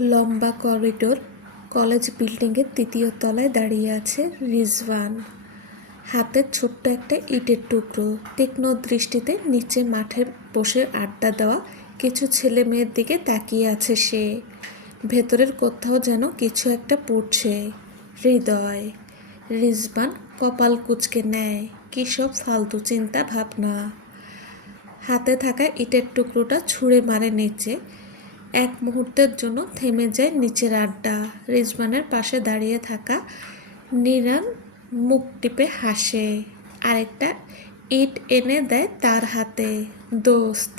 লম্বা corridor, college বিল্ডিংয়ের তৃতীয় তলায় দাঁড়িয়ে আছে রিজওয়ান। হাতে ছোট্ট একটা ইটের টুকরো। তীক্ষ্ণ দৃষ্টিতে নিচে মাঠে বসে আড্ডা দেওয়া কিছু ছেলে মেয়ের দিকে তাকিয়ে আছে সে। ভেতরের কোথাও যেন কিছু একটা পড়ছে। হৃদয়। রিজওয়ান কপাল কুঁচকে নেয়। কী সব ফালতু চিন্তা ভাবনা। হাতে থাকা ইটের টুকরোটা ছুঁড়ে মারে নিচে। এক মুহূর্তের জন্য থেমে যায় নিচের আড্ডা। রিজওয়ানের পাশে দাঁড়িয়ে থাকা নিরান মুখ টিপে হাসে। আরেকটা ইট এনে দেয় তার হাতে। দোস্ত,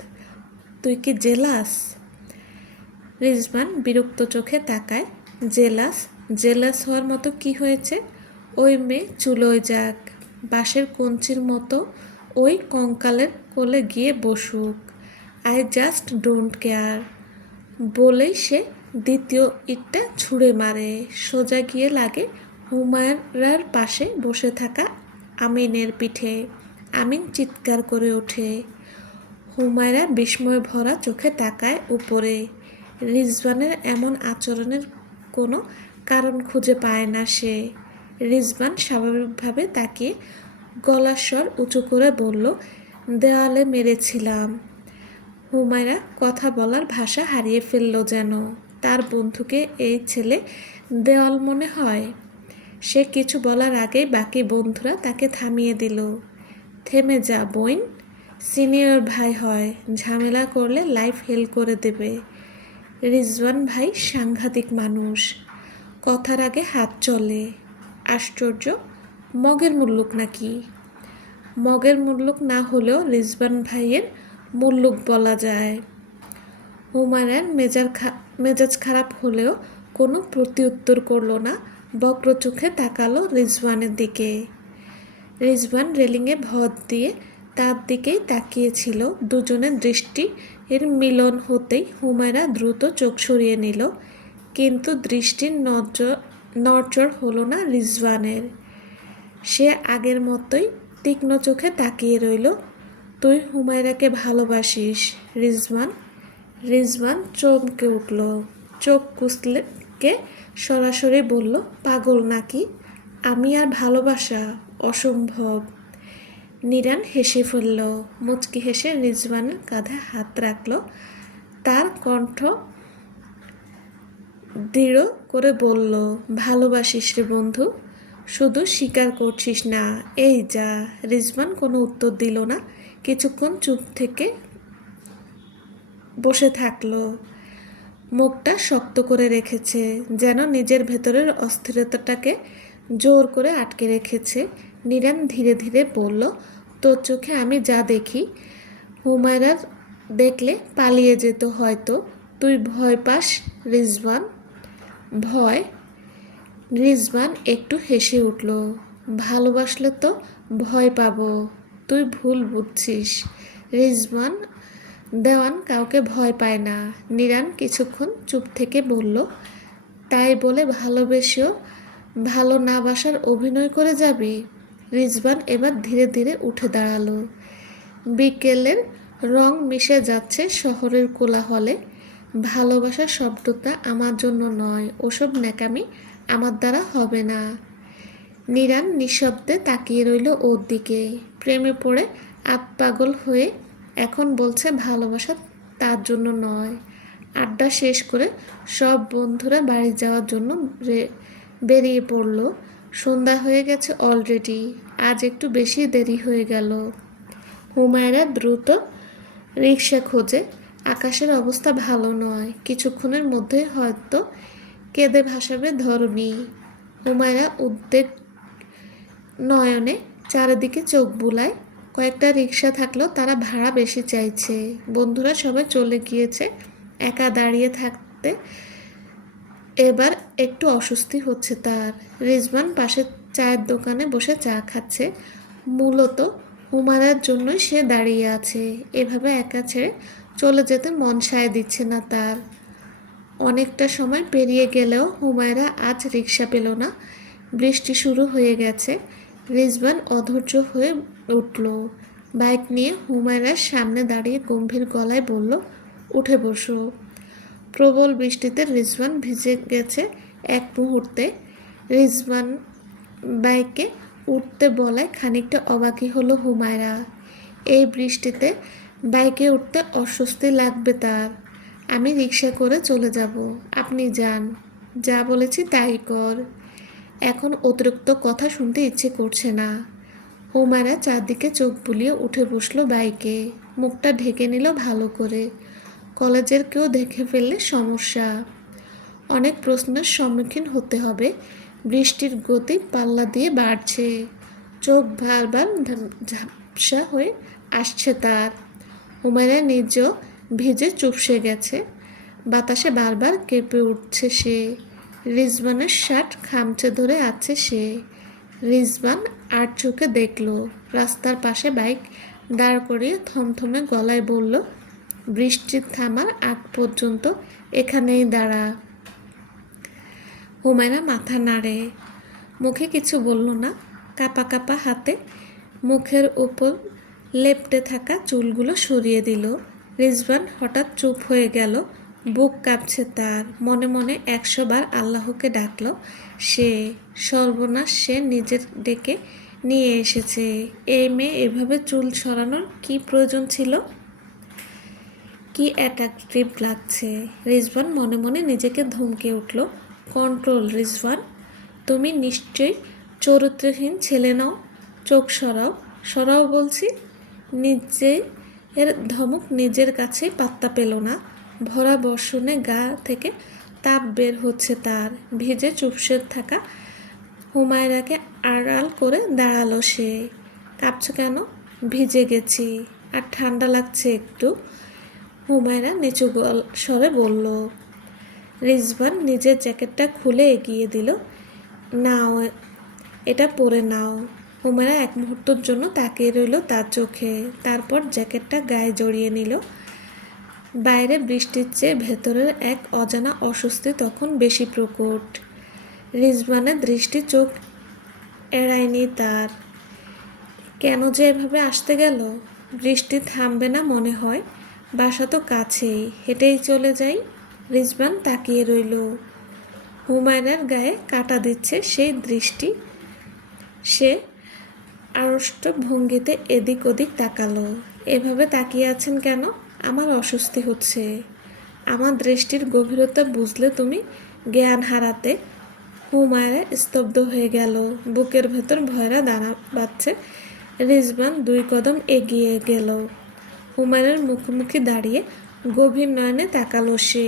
তুই কি জেলাস? রিজওয়ান বিরক্ত চোখে তাকায়। জেলাস? জেলাস হওয়ার মতো কি হয়েছে? ওই মেয়ে চুলোয় যাক, বাঁশের কঞ্চির মতো ওই কঙ্কালের কোলে গিয়ে বসুক। আই জাস্ট ডোন্ট কেয়ার বলেই সে দ্বিতীয় ইটটা ছুঁড়ে মারে। সোজা গিয়ে লাগে হুমায়রার পাশে বসে থাকা আমিনের পিঠে। আমিন চিৎকার করে ওঠে। হুমায়রা বিস্ময় ভরা চোখে তাকায় উপরে। রিজওয়ানের এমন আচরণের কোনো কারণ খুঁজে পায় না সে। রিজওয়ান স্বাভাবিকভাবে তাকিয়ে গলার স্বর উঁচু করে বলল, দেওয়ালে মেরেছিলাম। হুমায়রা কথা বলার ভাষা হারিয়ে ফেলল যেন। তার বন্ধুকে এই ছেলে দেওয়াল মনে হয়? সে কিছু বলার আগেই বাকি বন্ধুরা তাকে থামিয়ে দিল। থেমে যা বোন, সিনিয়র ভাই হয়, ঝামেলা করলে লাইফ হেল করে দেবে। রিজওয়ান ভাই সাংঘাতিক মানুষ, কথার আগে হাত চলে। আশ্চর্য, মগের মুল্লুক নাকি? মগের মুল্লুক না হলেও রিজওয়ান ভাইয়ের মুল্লুক বলা যায়। হুমায়রার মেজাজ খারাপ হলেও কোনো প্রত্যুত্তর করল না, বক্র চোখে তাকালো রিজওয়ানের দিকে। রিজওয়ান রেলিংয়ে ভর দিয়ে তার দিকেই তাকিয়েছিল। দুজনের দৃষ্টি এর মিলন হতেই হুমায়রা দ্রুত চোখ সরিয়ে নিল, কিন্তু দৃষ্টির নড়চড় হলো না রিজওয়ানের। সে আগের মতোই তীক্ষ্ণ চোখে তাকিয়ে রইল। তুই হুমায়রাকে ভালোবাসিস রিজওয়ান? রিজওয়ান চমকে উঠল। চোখ কুঁচকে সরাসরি বলল, পাগল নাকি? আমি আর ভালোবাসা? অসম্ভব। নিরান হেসে ফেলল। মুচকি হেসে রিজওয়ানের কাঁধে হাত রাখল। তার কণ্ঠ দৃঢ় করে বলল, ভালোবাসিস রে বন্ধু, শুধু স্বীকার করছিস না। এই যা। রিজওয়ান কোনো উত্তর দিল না। কিছুক্ষণ চুপ থেকে বসে থাকলো। মুখটা শক্ত করে রেখেছে, যেন নিজের ভেতরের অস্থিরতাটাকে জোর করে আটকে রেখেছে। নিরান ধীরে ধীরে বলল, তোর চোখে আমি যা দেখি, হুমায়রার দেখলে পালিয়ে যেত হয়তো। তুই ভয় পাস রিজওয়ান? ভয়? রিজওয়ান একটু হেসে উঠল। ভালোবাসলে তো ভয় পাবো? তুই ভুল বুঝছিস রিজওয়ান। দেওয়ান কাউকে ভয় পায় না। নিরান কিছুক্ষণ চুপ থেকে বলল, তাই বলে ভালোবেসেও ভালো না বাসার অভিনয় করে যাবি? রিজওয়ান এবার ধীরে ধীরে উঠে দাঁড়ালো। বিকেলের রং মিশে যাচ্ছে শহরের কোলাহলে। ভালোবাসার শব্দটা আমার জন্য নয়, ওসব ন্যাকামি আমার দ্বারা হবে না। নিরান নিঃশব্দে তাকিয়ে রইল ওর দিকে। প্রেমে পড়ে পাগল হয়ে এখন বলছে ভালোবাসা তার জন্য নয়। আড্ডা শেষ করে সব বন্ধুরা বাড়ি যাওয়ার জন্য বেরিয়ে পড়ল। সন্ধ্যা হয়ে গেছে অলরেডি। আজ একটু বেশি দেরি হয়ে গেল। হুমায়রা দ্রুত রিক্সা খোঁজে। আকাশের অবস্থা ভালো নয়। কিছুক্ষণের মধ্যে হয়তো কেঁদে ভাসাবে ধরণী। হুমায়রা উদ্বেগ নয়নে চারিদিকে চোখ বুলায়। কয়েকটা রিক্সা থাকলেও তারা ভাড়া বেশি চাইছে। বন্ধুরা সবাই চলে গিয়েছে। একা দাঁড়িয়ে থাকতে এবার একটু অস্বস্তি হচ্ছে তার। রিজওয়ান পাশে চায়ের দোকানে বসে চা খাচ্ছে। মূলত হুমায়রার জন্যই সে দাঁড়িয়ে আছে। এভাবে একা ছেড়ে চলে যেতে মন সায় দিচ্ছে না তার। অনেকটা সময় পেরিয়ে গেলেও হুমায়রা আজ রিক্সা পেল না। বৃষ্টি শুরু হয়ে গেছে। রিজওয়ান অধৈর্য হয়ে উঠল। বাইক নিয়ে হুমায়রার সামনে দাঁড়িয়ে গম্ভীর গলায় বলল, উঠে বসো। প্রবল বৃষ্টিতে রিজওয়ান ভিজে গেছে এক মুহূর্তে। রিজওয়ান বাইকে উঠতে বলায় খানিকটা অবাকই হলো হুমায়রা। এই বৃষ্টিতে বাইকে উঠতে অস্বস্তি লাগবে তার। আমি রিক্সা করে চলে যাব, আপনি যান, যা বলেছি তাই কর। এখন অতিরিক্ত কথা শুনতে ইচ্ছে করছে না। হুমায়রা চারদিকে চোখ বুলিয়ে উঠে বসলো বাইকে, মুখটা ঢেকে নিল ভালো করে। কলেজের কেউ দেখে ফেললে সমস্যা। অনেক প্রশ্নের সম্মুখীন হতে হবে। বৃষ্টির গতি পাল্লা দিয়ে বাড়ছে, চোখ বারবার ঝাপসা হয়ে আসছে তার। হুমায়রা নিজেও ভিজে চুপসে গেছে, বাতাসে বারবার কেঁপে উঠছে সে। রিজওয়ানের শার্ট খামচে ধরে আছে সে। রিজওয়ান আর চোখে দেখল, রাস্তার পাশে বাইক দাঁড় করিয়ে থমথমে গলায় বলল, বৃষ্টি থামার আগ পর্যন্ত এখানেই দাঁড়া। হুমায়রা মাথা নাড়ে, মুখে কিছু বলল না। কাঁপা কাঁপা হাতে মুখের উপর লেপ্টে থাকা চুলগুলো সরিয়ে দিল। রিজওয়ান হঠাৎ চুপ হয়ে গেল, বুক কাঁপছে তার। মনে মনে 100 বার আল্লাহকে ডাকল সে। সর্বনাশ, সে নিজের ডেকে নিয়ে এসেছে। এই মেয়ে এভাবে চুল সরানোর কি প্রয়োজন ছিল? কি অ্যাট্রাকটিভ লাগছে। রিজওয়ান মনে মনে নিজেকে ধমকে উঠল, কন্ট্রোল রিজওয়ান, তুমি নিশ্চয়ই চরিত্রহীন ছেলে নও। চোখ সরাও, সরাও বলছি। নিজের ধমক নিজের কাছেই পাত্তা পেল না। ভরা বর্ষণে গা থেকে তাপ বের হচ্ছে তার। ভিজে চুপসে থাকা হুমায়রাকে আড়াল করে দাঁড়ালো সে। কাঁপছো কেন? ভিজে গেছি, আর ঠান্ডা লাগছে একটু, হুমায়রা নিচু স্বরে বলল। রিজওয়ান নিজের জ্যাকেটটা খুলে এগিয়ে দিল, নাও, এটা পরে নাও। হুমায়রা এক মুহূর্তের জন্য তাকিয়ে রইল তার চোখে, তারপর জ্যাকেটটা গায়ে জড়িয়ে নিল। বাইরে বৃষ্টির চেয়ে ভেতরের এক অজানা অস্বস্তি তখন বেশি প্রকট। রিজওয়ানের দৃষ্টি চোখ এড়ায়নি তার। কেন যে এভাবে আসতে গেল? বৃষ্টি থামবে না মনে হয়, বাসা তো কাছেই, হেঁটেই চলে যাই। রিজওয়ান তাকিয়ে রইল। হুমায়রার গায়ে কাটা দিচ্ছে সেই দৃষ্টি। সে আড়ষ্ট ভঙ্গিতে এদিক ওদিক তাকালো। এভাবে তাকিয়ে আছেন কেন? আমার অস্বস্তি হচ্ছে। আমার দৃষ্টির গভীরতা বুঝলে তুমি জ্ঞান হারাতে। হুমায়রা স্তব্ধ হয়ে গেল, বুকের ভেতর ভয়রা দানা বাঁধছে। রিজওয়ান 2 কদম এগিয়ে গেল। হুমায়রার মুখোমুখি দাঁড়িয়ে গভীর নয়নে তাকালো সে।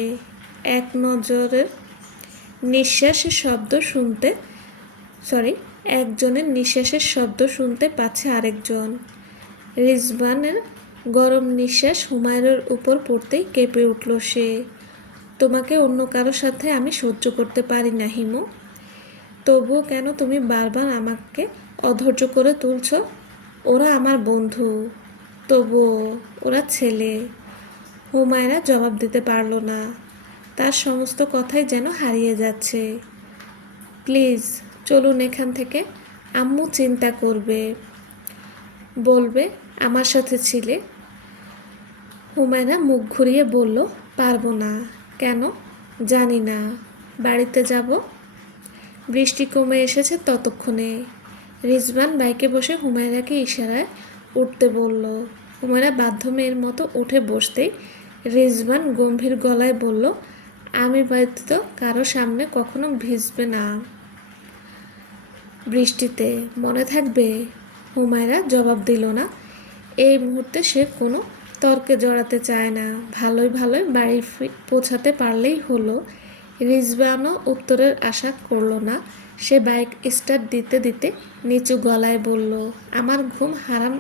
এক নজরের নিঃশ্বাসের শব্দ শুনতে একজনের নিঃশ্বাসের শব্দ শুনতে পাচ্ছে আরেকজন। রিজওয়ানের গরম নিঃশ্বাস হুমায়রার উপর পড়তেই কেঁপে উঠল সে। তোমাকে অন্য কারো সাথে আমি সহ্য করতে পারি না হিমু, তবুও কেন তুমি বারবার আমাকে অধৈর্য করে তুলছ? ওরা আমার বন্ধু, তবুও ওরা ছেলে। হুমায়রা জবাব দিতে পারল না, তার সমস্ত কথাই যেন হারিয়ে যাচ্ছে। প্লিজ চলুন এখান থেকে, আম্মু চিন্তা করবে, বলবে আমার সাথে ছিলে। হুমায়রা মুখ ঘুরিয়ে বলল, পারবো না। কেন? জানি না, বাড়িতে যাব। বৃষ্টি কমে এসেছে ততক্ষণে। রিজওয়ান বাইকে বসে হুমায়রাকে ইশারায় উঠতে বলল। হুমায়রা বাধ্য মেয়ের মতো উঠে বসতেই রিজওয়ান গম্ভীর গলায় বলল, আমি ব্যতীত কারো সামনে কখনো ভিজবে না বৃষ্টিতে, মনে থাকবে? হুমায়রা জবাব দিল না। এই মুহূর্তে সে কোনো তর্কে জড়াতে চায় না। ভালোই ভালোই বাড়ি পৌঁছাতে পারলেই হলো। রিজওয়ানও উত্তরের আশা করল না। সে বাইক স্টার্ট দিতে দিতে নিচু গলায় বলল, আমার ঘুম হারাম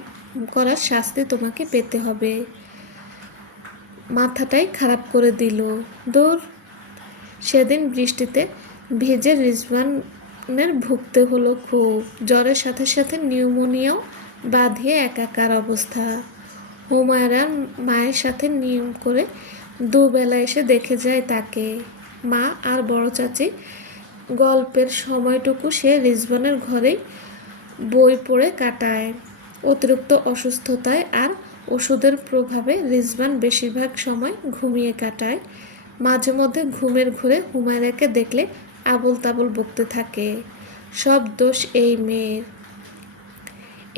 করার শাস্তি তোমাকে পেতে হবে। মাথাটাই খারাপ করে দিল। দূর। সেদিন বৃষ্টিতে ভিজে রিজওয়ানের ভুগতে হলো খুব। জ্বরের সাথে সাথে নিউমোনিয়াও বাঁধিয়ে একাকার অবস্থা। হুমায়রার মায়ের সাথে নিয়ম করে দুবেলা এসে দেখে যায় তাকে। মা আর বড় চাচি গল্পের সময়টুকু সে রিজওয়ানের ঘরেই বই পড়ে কাটায়। অতিরিক্ত অসুস্থতায় আর ওষুধের প্রভাবে রিজওয়ান বেশিরভাগ সময় ঘুমিয়ে কাটায়। মাঝে মধ্যে ঘুমের ঘোরে হুমায়রাকে দেখলে আবোল তাবোল বকতে থাকে। সব দোষ এই মেয়ের।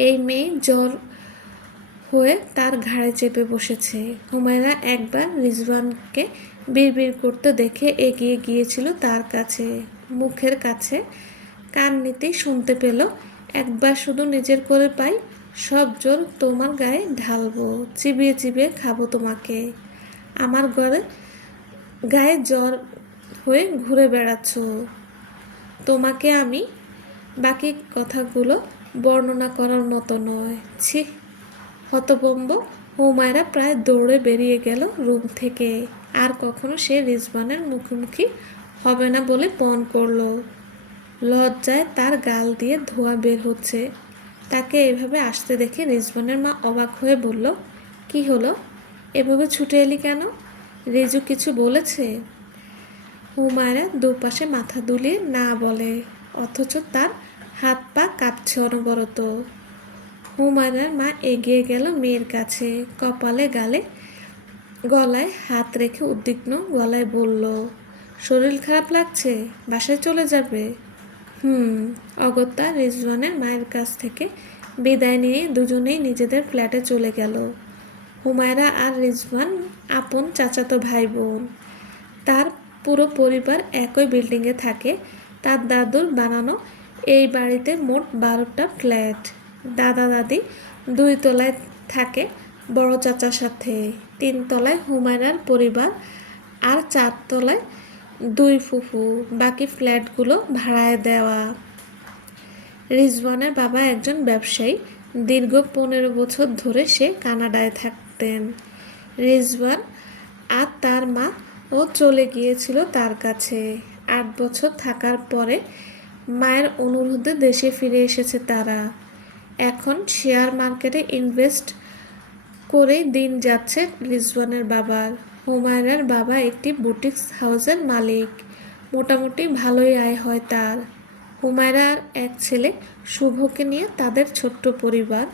এই মেয়ে জ্বর হয়ে তার ঘাড়ে চেপে বসেছে। হুমায়রা একবার রিজওয়ানকে বিড়বিড় করতে দেখে এগিয়ে গিয়েছিল তার কাছে, মুখের কাছে। কান নিতেই শুনতে পেল, একবার শুধু নিজের করে পাই, সব জোর তোমার গায়ে ঢালবো, চিবিয়ে চিবিয়ে খাবো তোমাকে। আমার গায়ে জ্বর হয়ে ঘুরে বেড়াচ্ছ, তোমাকে আমি। বাকি কথাগুলো বর্ণনা করার মতো নয়। ছি! হতভম্ব হুমায়রা প্রায় দৌড়ে বেরিয়ে গেল রুম থেকে। আর কখনো সে রিজওয়ানের মুখোমুখি হবে না বলে পণ করল। লজ্জায় তার গাল দিয়ে ধোঁয়া বের হচ্ছে। তাকে এভাবে আসতে দেখে রিজওয়ানের মা অবাক হয়ে বলল, কি হলো, এভাবে ছুটে এলি কেন? রিজু কিছু বলেছে? হুমায়রা দুপাশে মাথা দুলিয়ে না বলে, অথচ তার হাত পা কাঁপছে অনবরত। হুমায়রার মা এগিয়ে গেল মেয়ের কাছে, কপালে গালে গলায় হাত রেখে উদ্বিগ্ন গলায় বলল, শরীর খারাপ লাগছে, বাসায় চলে যাবে? অগত্যা রিজওয়ানের মায়ের কাছ থেকে বিদায় নিয়ে দুজনেই নিজেদের ফ্ল্যাটে চলে গেল। হুমায়রা আর রিজওয়ান আপন চাচাতো ভাই বোন। তার পুরো পরিবার একই বিল্ডিংয়ে থাকে। তার দাদুর বানানো এই বাড়িতে মোট 12টা ফ্ল্যাট। দাদা দাদি 2 তলায় থাকে বড় চাচার সাথে, 3 তলায় হুমায়রার পরিবার, আর 4 তলায় 2 ফুফু। বাকি ফ্ল্যাটগুলো ভাড়ায় দেওয়া। রিজওয়ানের বাবা একজন ব্যবসায়ী। দীর্ঘ 15 বছর ধরে সে কানাডায় থাকতেন। রিজওয়ান আর তার মা ও চলে গিয়েছিল তার কাছে। 8 বছর থাকার পরে মায়ের অনুরোধে দেশে ফিরে এসেছে তারা। এখন শেয়ার মার্কেটে ইনভেস্ট করেই দিন যাচ্ছে রিজওয়ানের বাবার। হুমায়রার বাবা একটি বুটিক্স হাউসের মালিক। মোটামুটি ভালোই আয় হয় তার। হুমায়রা আর এক ছেলে শুভকে নিয়ে তাদের ছোট্ট পরিবার।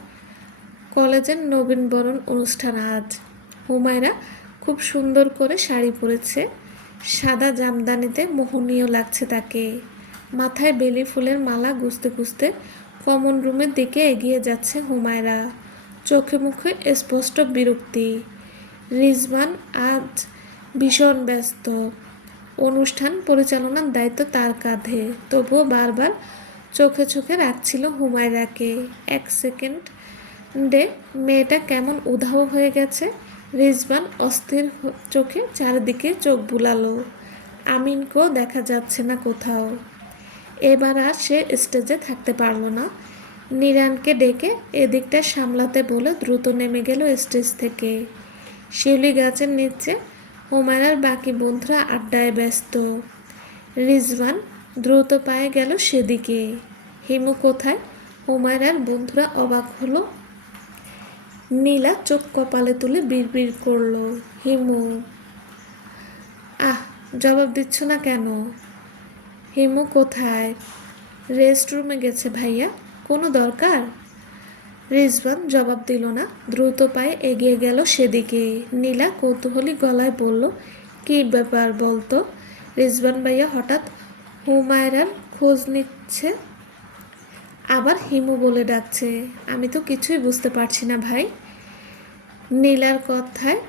কলেজের নবীনবরণ অনুষ্ঠান আজ। হুমায়রা খুব সুন্দর করে শাড়ি পরেছে, সাদা জামদানিতে মোহনীয় লাগছে তাকে। মাথায় বেলি ফুলের মালা গুজতে গুজতে কমন রুমের দিকে এগিয়ে যাচ্ছে হুমায়রা। চোখে মুখে স্পষ্ট বিরক্তি। রিজওয়ান আজ ভীষণ ব্যস্ত। অনুষ্ঠান পরিচালনার দায়িত্ব তার কাঁধে। তবুও বারবার চোখে চোখে রাখছিল হুমায়রাকে। 1 সেকেন্ডে মেয়েটা কেমন উধাও হয়ে গেছে। রিজওয়ান অস্থির চোখে চারিদিকে চোখ বুলালো। আমিনকেও দেখা যাচ্ছে না কোথাও। এবার আর সে স্টেজে থাকতে পারল না। নিরানকে ডেকে এদিকটা সামলাতে বলে দ্রুত নেমে গেল স্টেজ থেকে। শিউলি গাছের নিচে হুমায়রার বাকি বন্ধুরা আড্ডায় ব্যস্ত। রিজওয়ান দ্রুত পায়ে গেল সেদিকে। হিমু কোথায়? হুমায়রার বন্ধুরা অবাক হলো। নীলা চোখ কপালে তুলে বিড়বিড় করল, হিমু। জবাব দিচ্ছ না কেন? হিমু কোথায়? রেস্ট রুমে গেছে ভাইয়া। কোনো দরকার? রিজওয়ান জবাব দিল না, দ্রুত পায়ে এগিয়ে গেল সেদিকে। নীলা কৌতূহলী গলায় বলল, কী ব্যাপার বলতো? রিজওয়ান ভাইয়া হঠাৎ হুমায়রার খোঁজ নিচ্ছে, আবার হিমু বলে ডাকছে। আমি তো কিছুই বুঝতে পারছি না ভাই। নীলার কথায়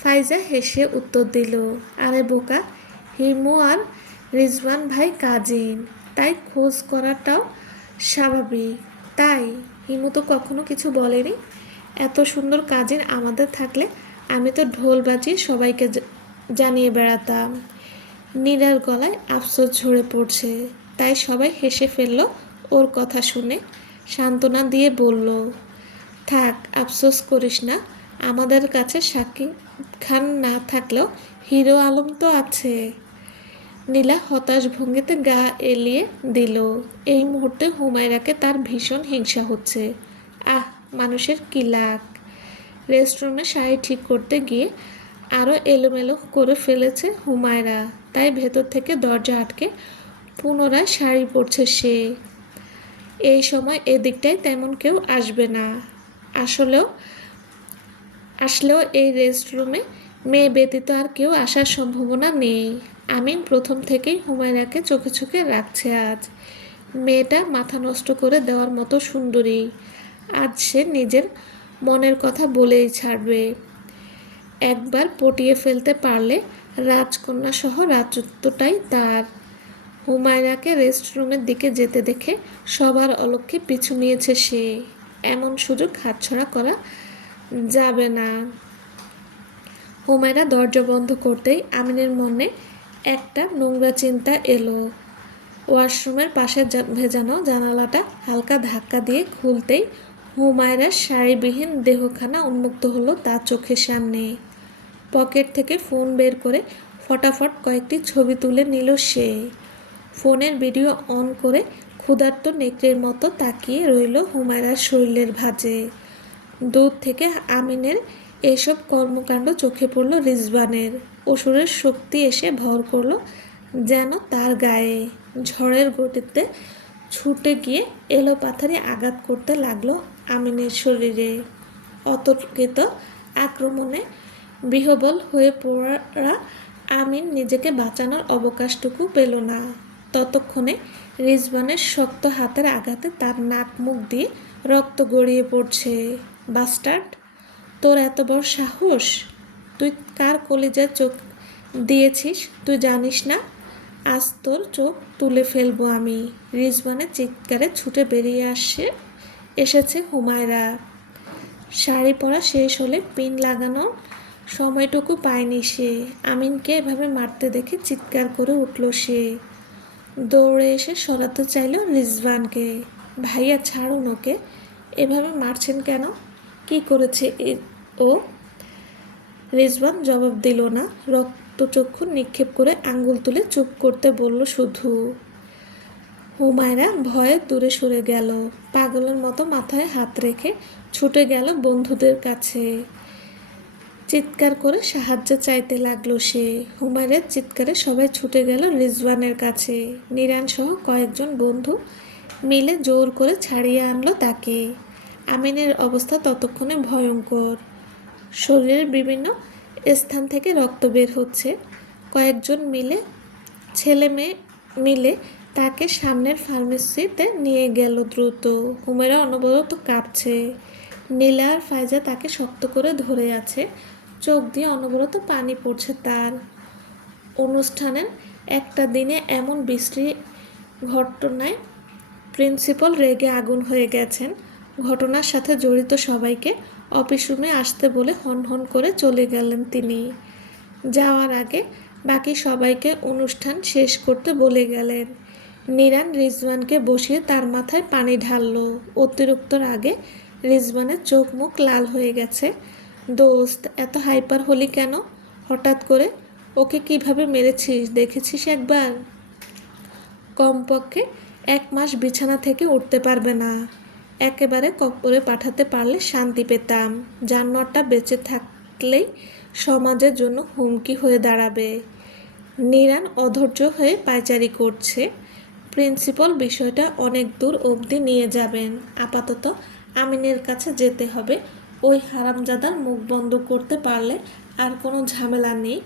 ফাইজা হেসে উত্তর দিল, আরে বোকা, হিমু আর রিজওয়ান ভাই কাজিন, তাই খোঁজ করাটাও স্বাভাবিক। তাই? হিমু তো কখনো কিছু বলেনি। এত সুন্দর কাজিন আমাদের থাকলে আমি তো ঢোল বাজিয়ে সবাইকে জানিয়ে বেড়াতাম। নীলার গলায় আফসোস ঝরে পড়ছে, তাই সবাই হেসে ফেলল ওর কথা শুনে। সান্ত্বনা দিয়ে বলল, থাক, আফসোস করিস না। আমাদের কাছে শাকিব খান না থাকলেও হিরো আলম তো আছে। নীলা হতাশ ভঙ্গিতে গা এলিয়ে দিল। এই মুহূর্তে হুমায়রাকে তার ভীষণ হিংসা হচ্ছে। মানুষের কি লাগ। রেস্টরুমে শাড়ি ঠিক করতে গিয়ে আরও এলোমেলো করে ফেলেছে হুমায়রা, তাই ভেতর থেকে দরজা আটকে পুনরায় শাড়ি পরছে সে। এই সময় এদিকটায় তেমন কেউ আসবে না। আসলেও এই রেস্টরুমে মেয়ে ব্যতীত আর কেউ আসার সম্ভাবনা নেই। আমিন প্রথম থেকেই হুমায়রাকে চোখে চোখে রাখছে আজ। মেয়েটা মাথা নষ্ট করে দেওয়ার মতো সুন্দরী। আজ সে নিজের মনের কথা বলেই ছাড়বে। একবার পটিয়ে ফেলতে পারলে রাজকন্যা সহ রাজত্বটাই তার। হুমায়রাকে রেস্টরুমের দিকে যেতে দেখে সবার অলক্ষ্যে পিছু নিয়েছে সে। এমন সুযোগ হাতছাড়া করা যাবে না। হুমায়রা দরজা বন্ধ করতেই আমিনের মনে একটা নোংরা চিন্তা এলো। ওয়াশরুমের পাশে ভেজানো জানালাটা হালকা ধাক্কা দিয়ে খুলতেই হুমায়রার শাড়িবিহীন দেহখানা উন্মুক্ত হলো তার চোখের সামনে। পকেট থেকে ফোন বের করে ফটাফট কয়েকটি ছবি তুলে নিল সে। ফোনের ভিডিও অন করে ক্ষুধার্ত নেকড়ের মতো তাকিয়ে রইল হুমায়রার শরীরের ভাঁজে। দূর থেকে আমিনের এসব কর্মকাণ্ড চোখে পড়ল রিজওয়ানের। অসুরের শক্তি এসে ভর করল যেন তার গায়ে। ঝড়ের গতিতে ছুটে গিয়ে এলোপাথারি আঘাত করতে লাগলো আমিনের শরীরে। অতর্কিত আক্রমণে বিহ্বল হয়ে পড়া আমিন নিজেকে বাঁচানোর অবকাশটুকু পেল না। ততক্ষণে রিজওয়ানের শক্ত হাতের আঘাতে তার নাক মুখ দিয়ে রক্ত গড়িয়ে পড়ছে। বাস্টার্ড, তোর এত বড় সাহস! তুই কার কলিজায় চোখ দিয়েছিস তুই জানিস না? আজ তোর চোখ তুলে ফেলবো আমি। রিজওয়ানের চিৎকারে ছুটে বেরিয়ে এসেছে হুমায়রা। শাড়ি পরা শেষ হলে পিন লাগানোর সময়টুকু পায়নি সে। আমিনকে এভাবে মারতে দেখে চিৎকার করে উঠল সে। দৌড়ে এসে সরাতে চাইল রিজওয়ানকে। ভাইয়া ছাড়ুন ওকে, এভাবে মারছেন কেন? কি করেছে ও? রিজওয়ান জবাব দিল না। রক্তচক্ষু নিক্ষেপ করে আঙ্গুল তুলে চুপ করতে বলল শুধু। হুমায়রা ভয়ে দূরে সরে গেল। পাগলের মতো মাথায় হাত রেখে ছুটে গেল বন্ধুদের কাছে। চিৎকার করে সাহায্য চাইতে লাগলো সে। হুমায়রার চিৎকারে সবাই ছুটে গেল রিজওয়ানের কাছে। নিরান সহ কয়েকজন বন্ধু মিলে জোর করে ছাড়িয়ে আনলো তাকে। আমিনের অবস্থা ততক্ষণে ভয়ঙ্কর। শরীরের বিভিন্ন স্থান থেকে রক্ত বের হচ্ছে। কয়েকজন ছেলে মেয়ে মিলে তাকে সামনের ফার্মেসিতে নিয়ে গেল দ্রুত। হুমায়রা অনবরত কাঁপছে। নীলা আর ফাইজা তাকে শক্ত করে ধরে আছে। চোখ দিয়ে অনবরত পানি পড়ছে তার। অনুষ্ঠানের একটা দিনে এমন বিশ্রী ঘটনায় প্রিন্সিপাল রেগে আগুন হয়ে গেছেন। ঘটনার সাথে জড়িত সবাইকে অফিস রুমে আসতে বলে হনহন করে চলে গেলেন তিনি। যাওয়ার আগে বাকি সবাইকে অনুষ্ঠান শেষ করতে বলে গেলেন। নিরান রিজওয়ানকে বসিয়ে তার মাথায় পানি ঢালল। অতিরিক্ত রাগে রিজওয়ানের চোখ মুখ লাল হয়ে গেছে। দোস্ত, এত হাইপার হলি কেন হঠাৎ করে? ওকে কিভাবে মেরেছিস দেখেছিস একবার? কমপক্ষে 1 মাস বিছানা থেকে উঠতে পারবে না। একেবারে কবরে পাঠাতে পারলে শান্তি পেতাম। জানোয়ারটা বেঁচে থাকলেই সমাজের জন্য হুমকি হয়ে দাঁড়াবে। নিরান অধৈর্য হয়ে পায়চারি করছে। প্রিন্সিপাল বিষয়টা অনেক দূর অবধি নিয়ে যাবেন। আপাতত আমিনের কাছে যেতে হবে। ওই হারামজাদার মুখ বন্ধ করতে পারলে আর কোনো ঝামেলা নেই।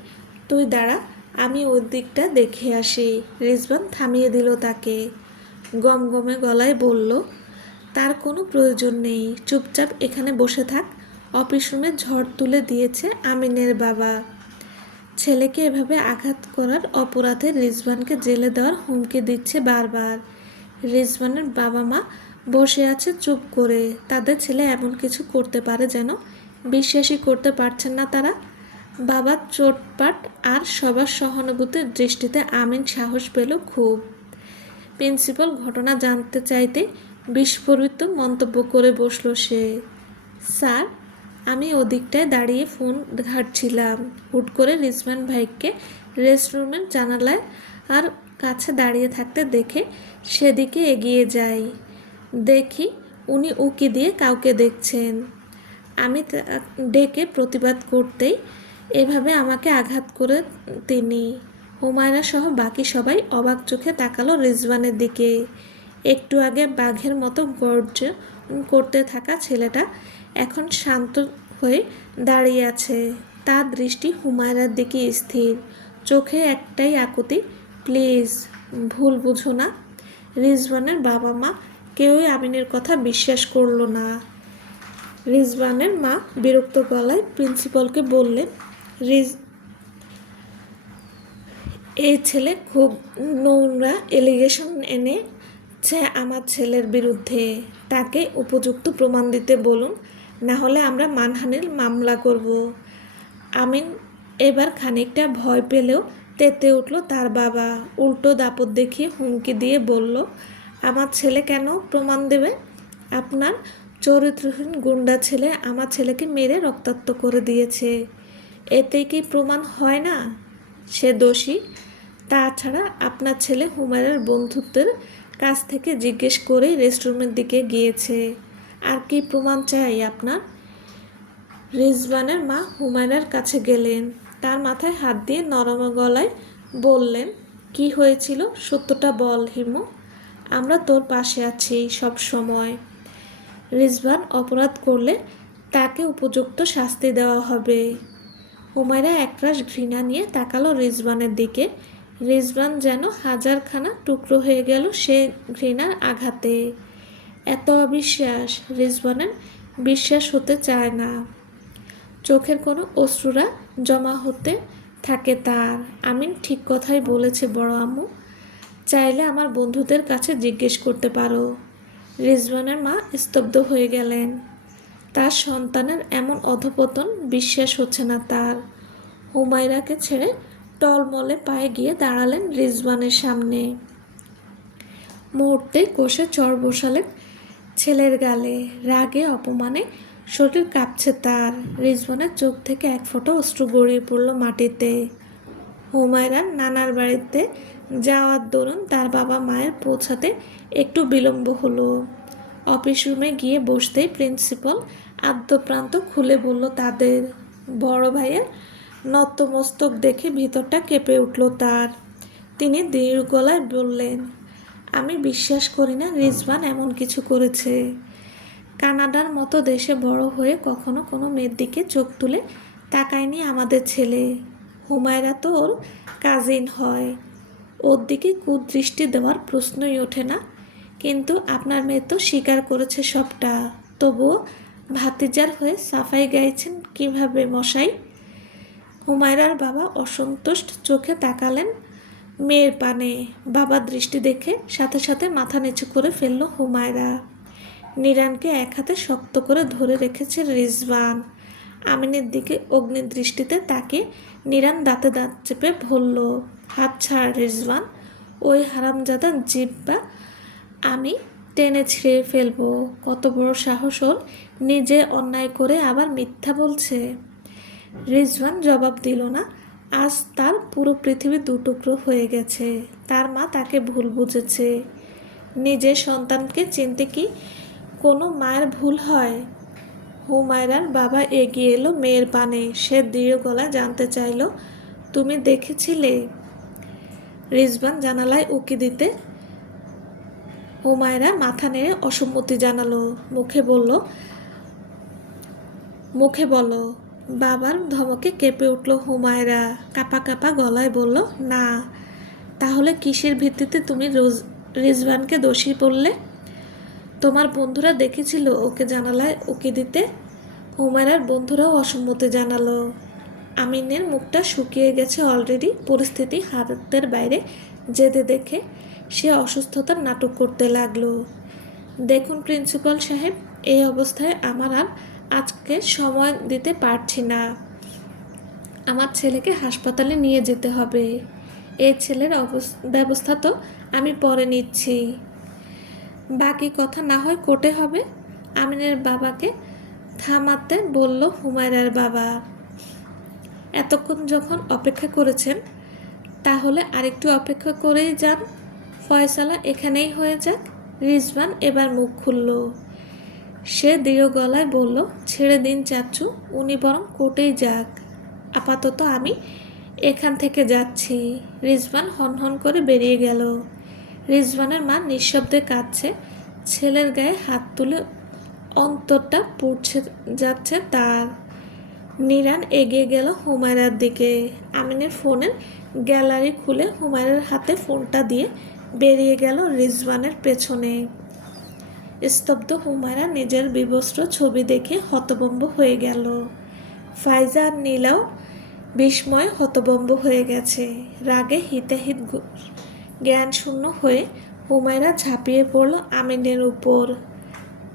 তুই দাঁড়া, আমি ওই দিকটা দেখে আসি। রিজওয়ান থামিয়ে দিল তাকে। গমগমে গলায় বলল, তার কোনো প্রয়োজন নেই, চুপচাপ এখানে বসে থাক। অফিস রুমে ঝড় তুলে দিয়েছে আমিনের বাবা। ছেলেকে এভাবে আঘাত করার অপরাধে রিজওয়ানকে জেলে দেওয়ার হুমকি দিচ্ছে বারবার। রিজওয়ানের বাবা মা বসে আছে চুপ করে। তাদের ছেলে এমন কিছু করতে পারে যেন বিশ্বাসই করতে পারছেন না তারা। বাবার চোটপাট আর সবার সহানুভূতির দৃষ্টিতে আমিন সাহস পেল খুব। প্রিন্সিপাল ঘটনা জানতে চাইতে বিস্ফোরিত মন্তব্য করে বসল সে। স্যার, আমি ওদিকটায় দাঁড়িয়ে ফোন ঘাঁটছিলাম। হুট করে রিজওয়ান ভাইকে রেস্টরুমের জানালায় আর কাছে দাঁড়িয়ে থাকতে দেখে সেদিকে এগিয়ে যাই। দেখি উনি উকি দিয়ে কাউকে দেখছেন। আমি ডেকে প্রতিবাদ করতেই এভাবে আমাকে আঘাত করে তিনি। হুমায়রা সহ বাকি সবাই অবাক চোখে তাকালো রিজওয়ানের দিকে। একটু আগে বাঘের মতো গর্জন করতে থাকা ছেলেটা এখন শান্ত হয়ে দাঁড়িয়ে আছে। তার দৃষ্টি হুমায়রার দিকে স্থির, চোখে একটাই আকুতি, প্লিজ ভুল বুঝো না। রিজওয়ানের বাবা মা কেউই আমিনের কথা বিশ্বাস করল না। রিজওয়ানের মা বিরক্ত গলায় প্রিন্সিপালকে বললেন, এই ছেলে খুব নোংরা এলিগেশন এনেছে আমার ছেলের বিরুদ্ধে, তাকে উপযুক্ত প্রমাণ দিতে বলুন, না হলে আমরা মানহানির মামলা করব। আমিন এবার খানিকটা ভয় পেলেও তেতে উঠল তার বাবা। উল্টো দাপট দেখিয়ে হুমকি দিয়ে বলল, আমার ছেলে কেন প্রমাণ দেবে? আপনার চরিত্রহীন গুন্ডা ছেলে আমার ছেলেকে মেরে রক্তাক্ত করে দিয়েছে, এতে কি প্রমাণ হয় না সে দোষী? তাছাড়া আপনার ছেলে হুমায়রার বন্ধুত্বের কাছ থেকে জিজ্ঞেস করেই রেস্টরুমের দিকে গিয়েছে, আর কি প্রমাণ চাই আপনার? রিজওয়ানের মা হুমায়রার কাছে গেলেন, তার মাথায় হাত দিয়ে নরম গলায় বললেন, কি হয়েছিল সত্যটা বল হিমু, আমরা তোর পাশে আছি সব সময়। রিজওয়ান অপরাধ করলে তাকে উপযুক্ত শাস্তি দেওয়া হবে। হুমায়রা একরাশ ঘৃণা নিয়ে তাকালো রিজওয়ানের দিকে। রিজওয়ান যেন হাজারখানা টুকরো হয়ে গেল সে ঘৃণার আঘাতে। এত অবিশ্বাস রিজওয়ানের বিশ্বাস হতে চায় না। চোখের কোনো অশ্রুরা জমা হতে থাকে তার। আমিন ঠিক কথাই বলেছে বড় আম্মু, চাইলে আমার বন্ধুদের কাছে জিজ্ঞেস করতে পারো। রিজওয়ানের মা স্তব্ধ হয়ে গেলেন। তার সন্তানের এমন অধঃপতন বিশ্বাস হচ্ছে না তার। হুমায়রাকে ছেড়ে টলমলে পায়ে গিয়ে দাঁড়ালেন রিজওয়ানের সামনে। মুহূর্তে কষে চড় বসালেন ছেলের গালে। রাগে অপমানে শরীর কাঁপছে তার। রিজওয়ানের চোখ থেকে এক ফোঁটা অশ্রু গড়িয়ে পড়ল মাটিতে। হুমায়রার নানার বাড়িতে যাওয়ার দরুন তার বাবা মায়ের পৌঁছাতে একটু বিলম্ব হলো। অফিস রুমে গিয়ে বসতেই প্রিন্সিপাল আদ্যপ্রান্ত খুলে বলল তাদের। বড় ভাইয়ের নতমস্তক দেখে ভিতরটা কেঁপে উঠল তার। তিনি দৃঢ় গলায় বললেন, আমি বিশ্বাস করি না রিজওয়ান এমন কিছু করেছে। কানাডার মতো দেশে বড় হয়ে কখনো কোনো মেয়ের দিকে চোখ তুলে তাকায়নি আমাদের ছেলে। হুমায়রা তো ওর কাজিন হয়, ওর দিকে কুদৃষ্টি দেওয়ার প্রশ্নই ওঠে না। কিন্তু আপনার মেয়ে তো স্বীকার করেছে সবটা, তবুও ভাতিজার হয়ে সাফাই গাইছেন কিভাবে মশাই? হুমায়রার বাবা অসন্তুষ্ট চোখে তাকালেন মেয়ের পানে। বাবার দৃষ্টি দেখে সাথে সাথে মাথা নিচু করে ফেলল হুমায়রা। নিরানকে এক হাতে শক্ত করে ধরে রেখেছে রিজওয়ান। আমিনের দিকে অগ্নিদৃষ্টিতে তাকে নিরান দাঁতে দাঁত চেপে বলল, হাত ছাড় রিজওয়ান, ওই হারামজাদার জিহ্বা আমি টেনে ছিঁড়ে ফেলবো। কত বড় সাহস ওর, নিজে অন্যায় করে আবার মিথ্যা বলছে। রিজওয়ান জবাব দিল না। আজ তার পুরো পৃথিবী দুটুকরো হয়ে গেছে। তার মা তাকে ভুল বুঝেছে। নিজের সন্তানকে চিনতে কি কোনো মায়ের ভুল হয়? হুমায়রার বাবা এগিয়ে এলো মেয়ের পানে। সে দৃঢ় গলায় জানতে চাইল, তুমি দেখেছিলে? রিজওয়ান জানালায় উকি দিতে হুমায়রা মাথা নেড়ে অসম্মতি জানালো। মুখে বলো। বাবার ধমকে কেঁপে উঠল হুমায়রা। কাঁপা কাঁপা গলায় বলল, না। তাহলে কিসের ভিত্তিতে তুমি রিজওয়ানকে দোষী বললে? তোমার বন্ধুরা দেখেছিল ওকে জানালায় উকি দিতে। হুমায়রার বন্ধুরাও অসম্মতি জানালো। আমিনের মুখটা শুকিয়ে গেছে অলরেডি। পরিস্থিতি হাতের বাইরে যেতে দেখে সে অসুস্থতার নাটক করতে লাগলো। দেখুন প্রিন্সিপাল সাহেব, এই অবস্থায় আমার আর আজকে সময় দিতে পারছি না। আমার ছেলেকে হাসপাতালে নিয়ে যেতে হবে। এই ছেলের ব্যবস্থা তো আমি পরে নিচ্ছি, বাকি কথা না হয় কোর্টে হবে। আমিনের বাবাকে থামাতে বলল হুমায়রার বাবা। এতক্ষণ যখন অপেক্ষা করেছেন, তাহলে আরেকটু অপেক্ষা করেই যান, ফয়সালা এখানেই হয়ে যাক। রিজওয়ান এবার মুখ খুলল। সে দৃঢ় গলায় বলল, ছেড়ে দিন চাচু, উনি বরং কোর্টেই যাক, আপাতত আমি এখান থেকে যাচ্ছি। রিজওয়ান হনহন করে বেরিয়ে গেল। রিজওয়ানের মা নিঃশব্দে কাঁদছে। ছেলের গায়ে হাত তুলে অন্তরটা পুড়ছে যাচ্ছে তার। নিরান এগিয়ে গেল হুমায়রার দিকে। আমিনের ফোনের গ্যালারি খুলে হুমায়রার হাতে ফোনটা দিয়ে বেরিয়ে গেল রিজওয়ানের পেছনে। স্তব্ধ হুমায়রা নিজের বিবস্ত্র ছবি দেখে হতভম্ব হয়ে গেল। ফাইজা আর নীলাও বিস্ময়ে হতভম্ব হয়ে গেছে। রাগে হিতাহিত জ্ঞানশূন্য হয়ে হুমায়রা ঝাঁপিয়ে পড়ল আমিনের উপর।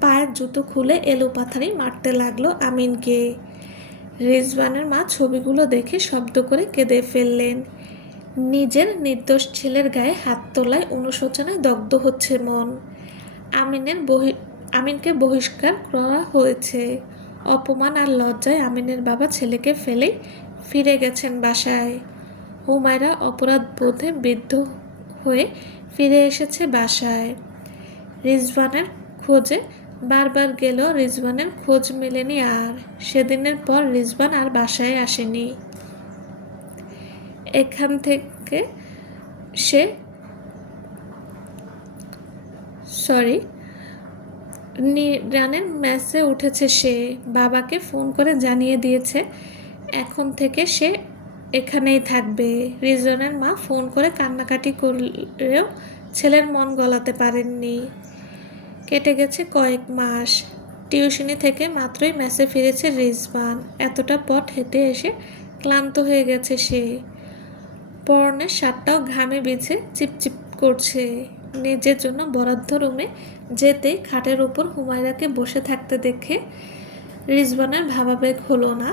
পায়ের জুতো খুলে এলোপাথারি মারতে লাগলো আমিনকে। রিজওয়ানের মা ছবিগুলো দেখে শব্দ করে কেঁদে ফেললেন। নিজের নির্দোষ ছেলের গায়ে হাত তোলায় অনুশোচনায় দগ্ধ হচ্ছে মন। আমিনকে বহিষ্কার করা হয়েছে। অপমান আর লজ্জায় আমিনের বাবা ছেলেকে ফেলেই ফিরে গেছেন বাসায়। হুমায়রা অপরাধ বোধে বিদ্ধ হয়ে ফিরে এসেছে বাসায়। রিজওয়ানের খোঁজে বারবার গেল, রিজওয়ানের খোঁজ মেলেনি আর। সেদিনের পর রিজওয়ান আর বাসায় আসেনি। এখান থেকে সে নিরানের ম্যাচে উঠেছে। সে বাবাকে ফোন করে জানিয়ে দিয়েছে এখন থেকে সে এখানেই থাকবে। রিজওয়ানের মা ফোন করে কান্নাকাটি করলেও ছেলের মন গলাতে পারেননি। কেটে গেছে কয়েক মাস। টিউশনি থেকে মাত্রই ম্যাচে ফিরেছে রিজওয়ান। এতটা পথ হেঁটে এসে ক্লান্ত হয়ে গেছে সে। পরনের শার্টটাও ঘামে ভিজে চিপচিপ করছে। নিজের জন্য বরাদ্দ রুমে যেতেই খাটের ওপর হুমায়রাকে বসে থাকতে দেখে রিজওয়ানের ভাবাবেগ হলো না।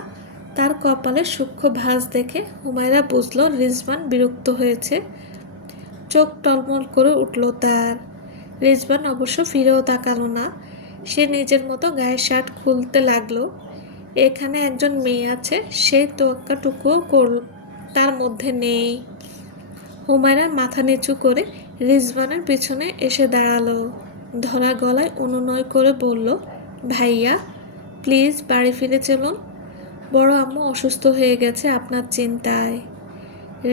তার কপালে সূক্ষ্ম ভাঁজ দেখে হুমায়রা বুঝল রিজওয়ান বিরক্ত হয়েছে। চোখ টলমল করে উঠল তার। রিজওয়ান অবশ্য ফিরেও তাকালো না। সে নিজের মতো গায়ের শার্ট খুলতে লাগলো। এখানে একজন মেয়ে আছে, সেই তোয়াক্কাটুকুও তার মধ্যে নেই। হুমায়রা মাথা নিচু করে রিজওয়ানের পিছনে এসে দাঁড়ালো। ধরা গলায় অনুনয় করে বলল, ভাইয়া প্লিজ বাড়ি ফিরে চলুন। বড় আম্মু অসুস্থ হয়ে গেছে আপনার চিন্তায়।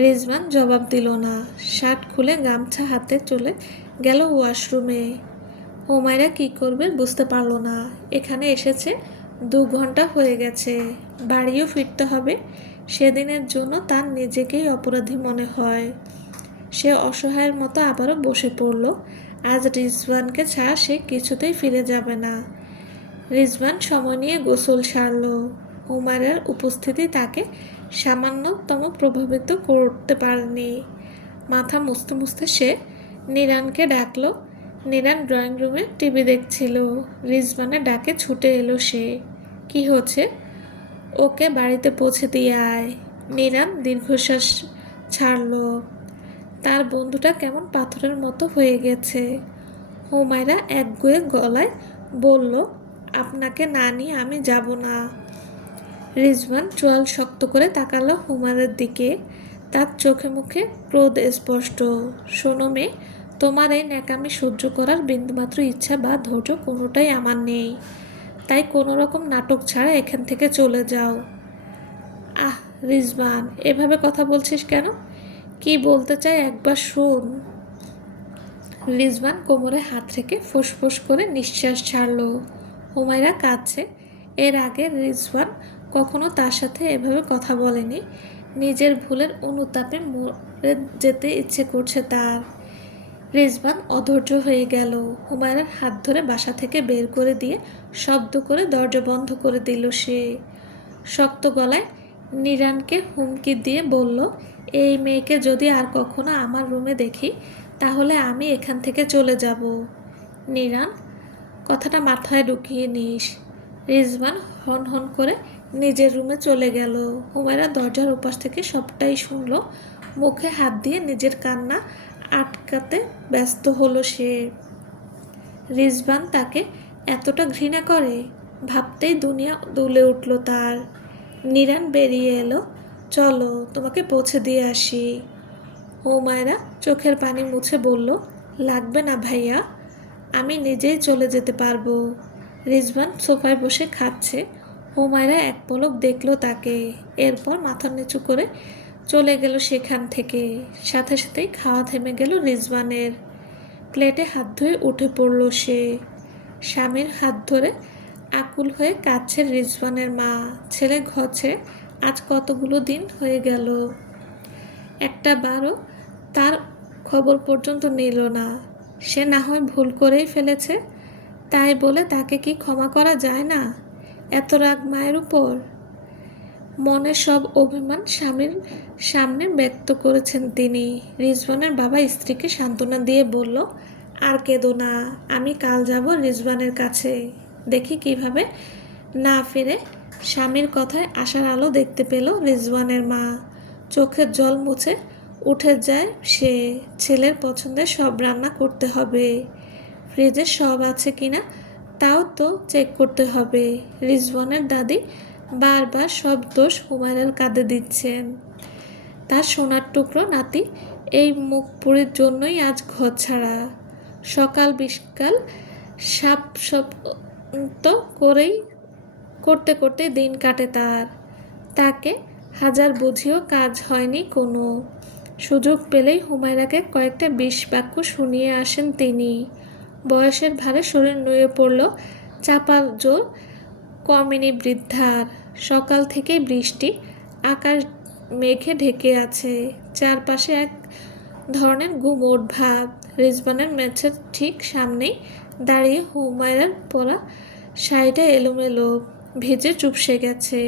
রিজওয়ান জবাব দিল না। শার্ট খুলে গামছা হাতে চলে গেল ওয়াশরুমে। হুমায়রা কি করবে বুঝতে পারল না। এখানে এসেছে 2 ঘন্টা হয়ে গেছে, বাড়িও ফিরতে হবে। সেদিনের জন্য তার নিজেকেই অপরাধী মনে হয়। সে অসহায়ের মতো আবারও বসে পড়ল। আজ রিজওয়ানকে ছাড়া সে কিছুতেই ফিরে যাবে না। রিজওয়ান সময় নিয়ে গোসল সারল। হুমায়রার উপস্থিতি তাকে সামান্যতম প্রভাবিত করতে পারেনি। মাথা মুছতে মুছতে সে নিরানকে ডাকল। নিরান ড্রয়িং রুমে টিভি দেখছিল। রিজওয়ানের ডাকে ছুটে এলো সে। কি হচ্ছে? ওকে বাড়িতে পৌঁছে দিয়ে আয়। নিরান দীর্ঘশ্বাস ছাড়ল। তার বন্ধুটা কেমন পাথরের মতো হয়ে গেছে। হুমায়রা একগুঁয়ে গলায় বলল, আপনাকে না নিয়ে আমি যাব না। রিজওয়ান চোয়াল শক্ত করে তাকালো হুমায়রার দিকে। তার চোখে মুখে ক্রোধ স্পষ্ট। শোনো মেয়ে, তোমার এই ন্যাকামি সহ্য করার বিন্দুমাত্র ইচ্ছা বা ধৈর্য কোনোটাই আমার নেই। তাই কোনো রকম নাটক ছাড়া এখান থেকে চলে যাও। আহ রিজওয়ান, এভাবে কথা বলছিস কেন? কি বলতে চাই একবার শোন। রিজওয়ান কোমরে হাত রেখে ফোঁস করে নিঃশ্বাস ছাড়ল। হুমায়রা কাঁদছে। এর আগে রিজওয়ান কখনো তার সাথে এভাবে কথা বলেনি। নিজের ভুলের অনুতাপে মরে যেতে ইচ্ছে করছে তার। রিজওয়ান অধৈর্য হয়ে গেল। হুমায়রার হাত ধরে বাসা থেকে বের করে দিয়ে শব্দ করে দরজা বন্ধ করে দিল সে। শক্ত গলায় নিরানকে হুমকি দিয়ে বলল, এই মেয়েকে যদি আর কখনো আমার রুমে দেখি তাহলে আমি এখান থেকে চলে যাব। নিরান, কথাটা মাথায় ঢুকিয়ে নিস। রিজওয়ান হন হন করে নিজের রুমে চলে গেল। হুমায়রা দরজার ওপাশ থেকে সবটাই শুনল। মুখে হাত দিয়ে নিজের কান্না আটকাতে ব্যস্ত হলো সে। রিজওয়ান তাকে এতটা ঘৃণা করে ভাবতেই দুনিয়া দুলে উঠল তার। নিরান বেরিয়ে এলো। চলো তোমাকে পৌঁছে দিয়ে আসি। হুমায়রা চোখের পানি মুছে বলল, লাগবে না ভাইয়া, আমি নিজেই চলে যেতে পারবো। রিজওয়ান সোফায় বসে খাচ্ছে। হুমায়রা এক পলক দেখল তাকে। এরপর মাথা নিচু করে চলে গেল সেখান থেকে। সাথে সাথেই খাওয়া থেমে গেল রিজওয়ানের। প্লেটে হাত ধুয়ে উঠে পড়ল সে। স্বামীর হাত ধরে আকুল হয়ে কাঁদছে রিজওয়ানের মা। ছেলে ঘর ছেড়ে আজ কতগুলো দিন হয়ে গেল, একটা বারও তার খবর পর্যন্ত নিল না। সে না হয় ভুল করেই ফেলেছে, তাই বলে তাকে কি ক্ষমা করা যায় না? এত রাগ মায়ের উপর? মনের সব অভিমান স্বামীর সামনে ব্যক্ত করেছেন তিনি। রিজওয়ানের বাবা স্ত্রীকে সান্ত্বনা দিয়ে বলল, আর কেঁদো না, আমি কাল যাব রিজওয়ানের কাছে, দেখি কিভাবে না ফিরে। স্বামীর কথায় আশার আলো দেখতে পেল রিজওয়ানের মা। চোখের জল মুছে উঠে যায় সে। ছেলের পছন্দের সব রান্না করতে হবে, ফ্রিজে সব আছে কিনা তাও তো চেক করতে হবে। রিজওয়ানের দাদি বারবার সব দোষ হুমায়রার কাঁধে দিচ্ছেন। তার সোনার টুকরো নাতি এই মুখ পুরীর জন্যই আজ ঘর ছাড়া। সকাল বিকাল সাপ তো করতে করতে দিন কাটে তার। তাকে হাজার বুঝিয়েও কাজ হয়নি কোনো। সুযোগ পেলেই হুমায়রাকে কয়েকটা বিষ বাক্য শুনিয়ে আসেন তিনি। বয়সের ভারে শরীর নুয়ে পড়ল, চাপার জোর কমেনি বৃদ্ধার। সকাল থেকেই বৃষ্টি, আকাশ মেঘে ঢেকে আছে, চারপাশে এক ধরনের গুমোট ভাব। রিজওয়ানের মেঝের ঠিক সামনেই দাঁড়িয়ে হুমায়রার পরা শাড়িটা এলোমেলো, ভিজে চুপসে গেছে।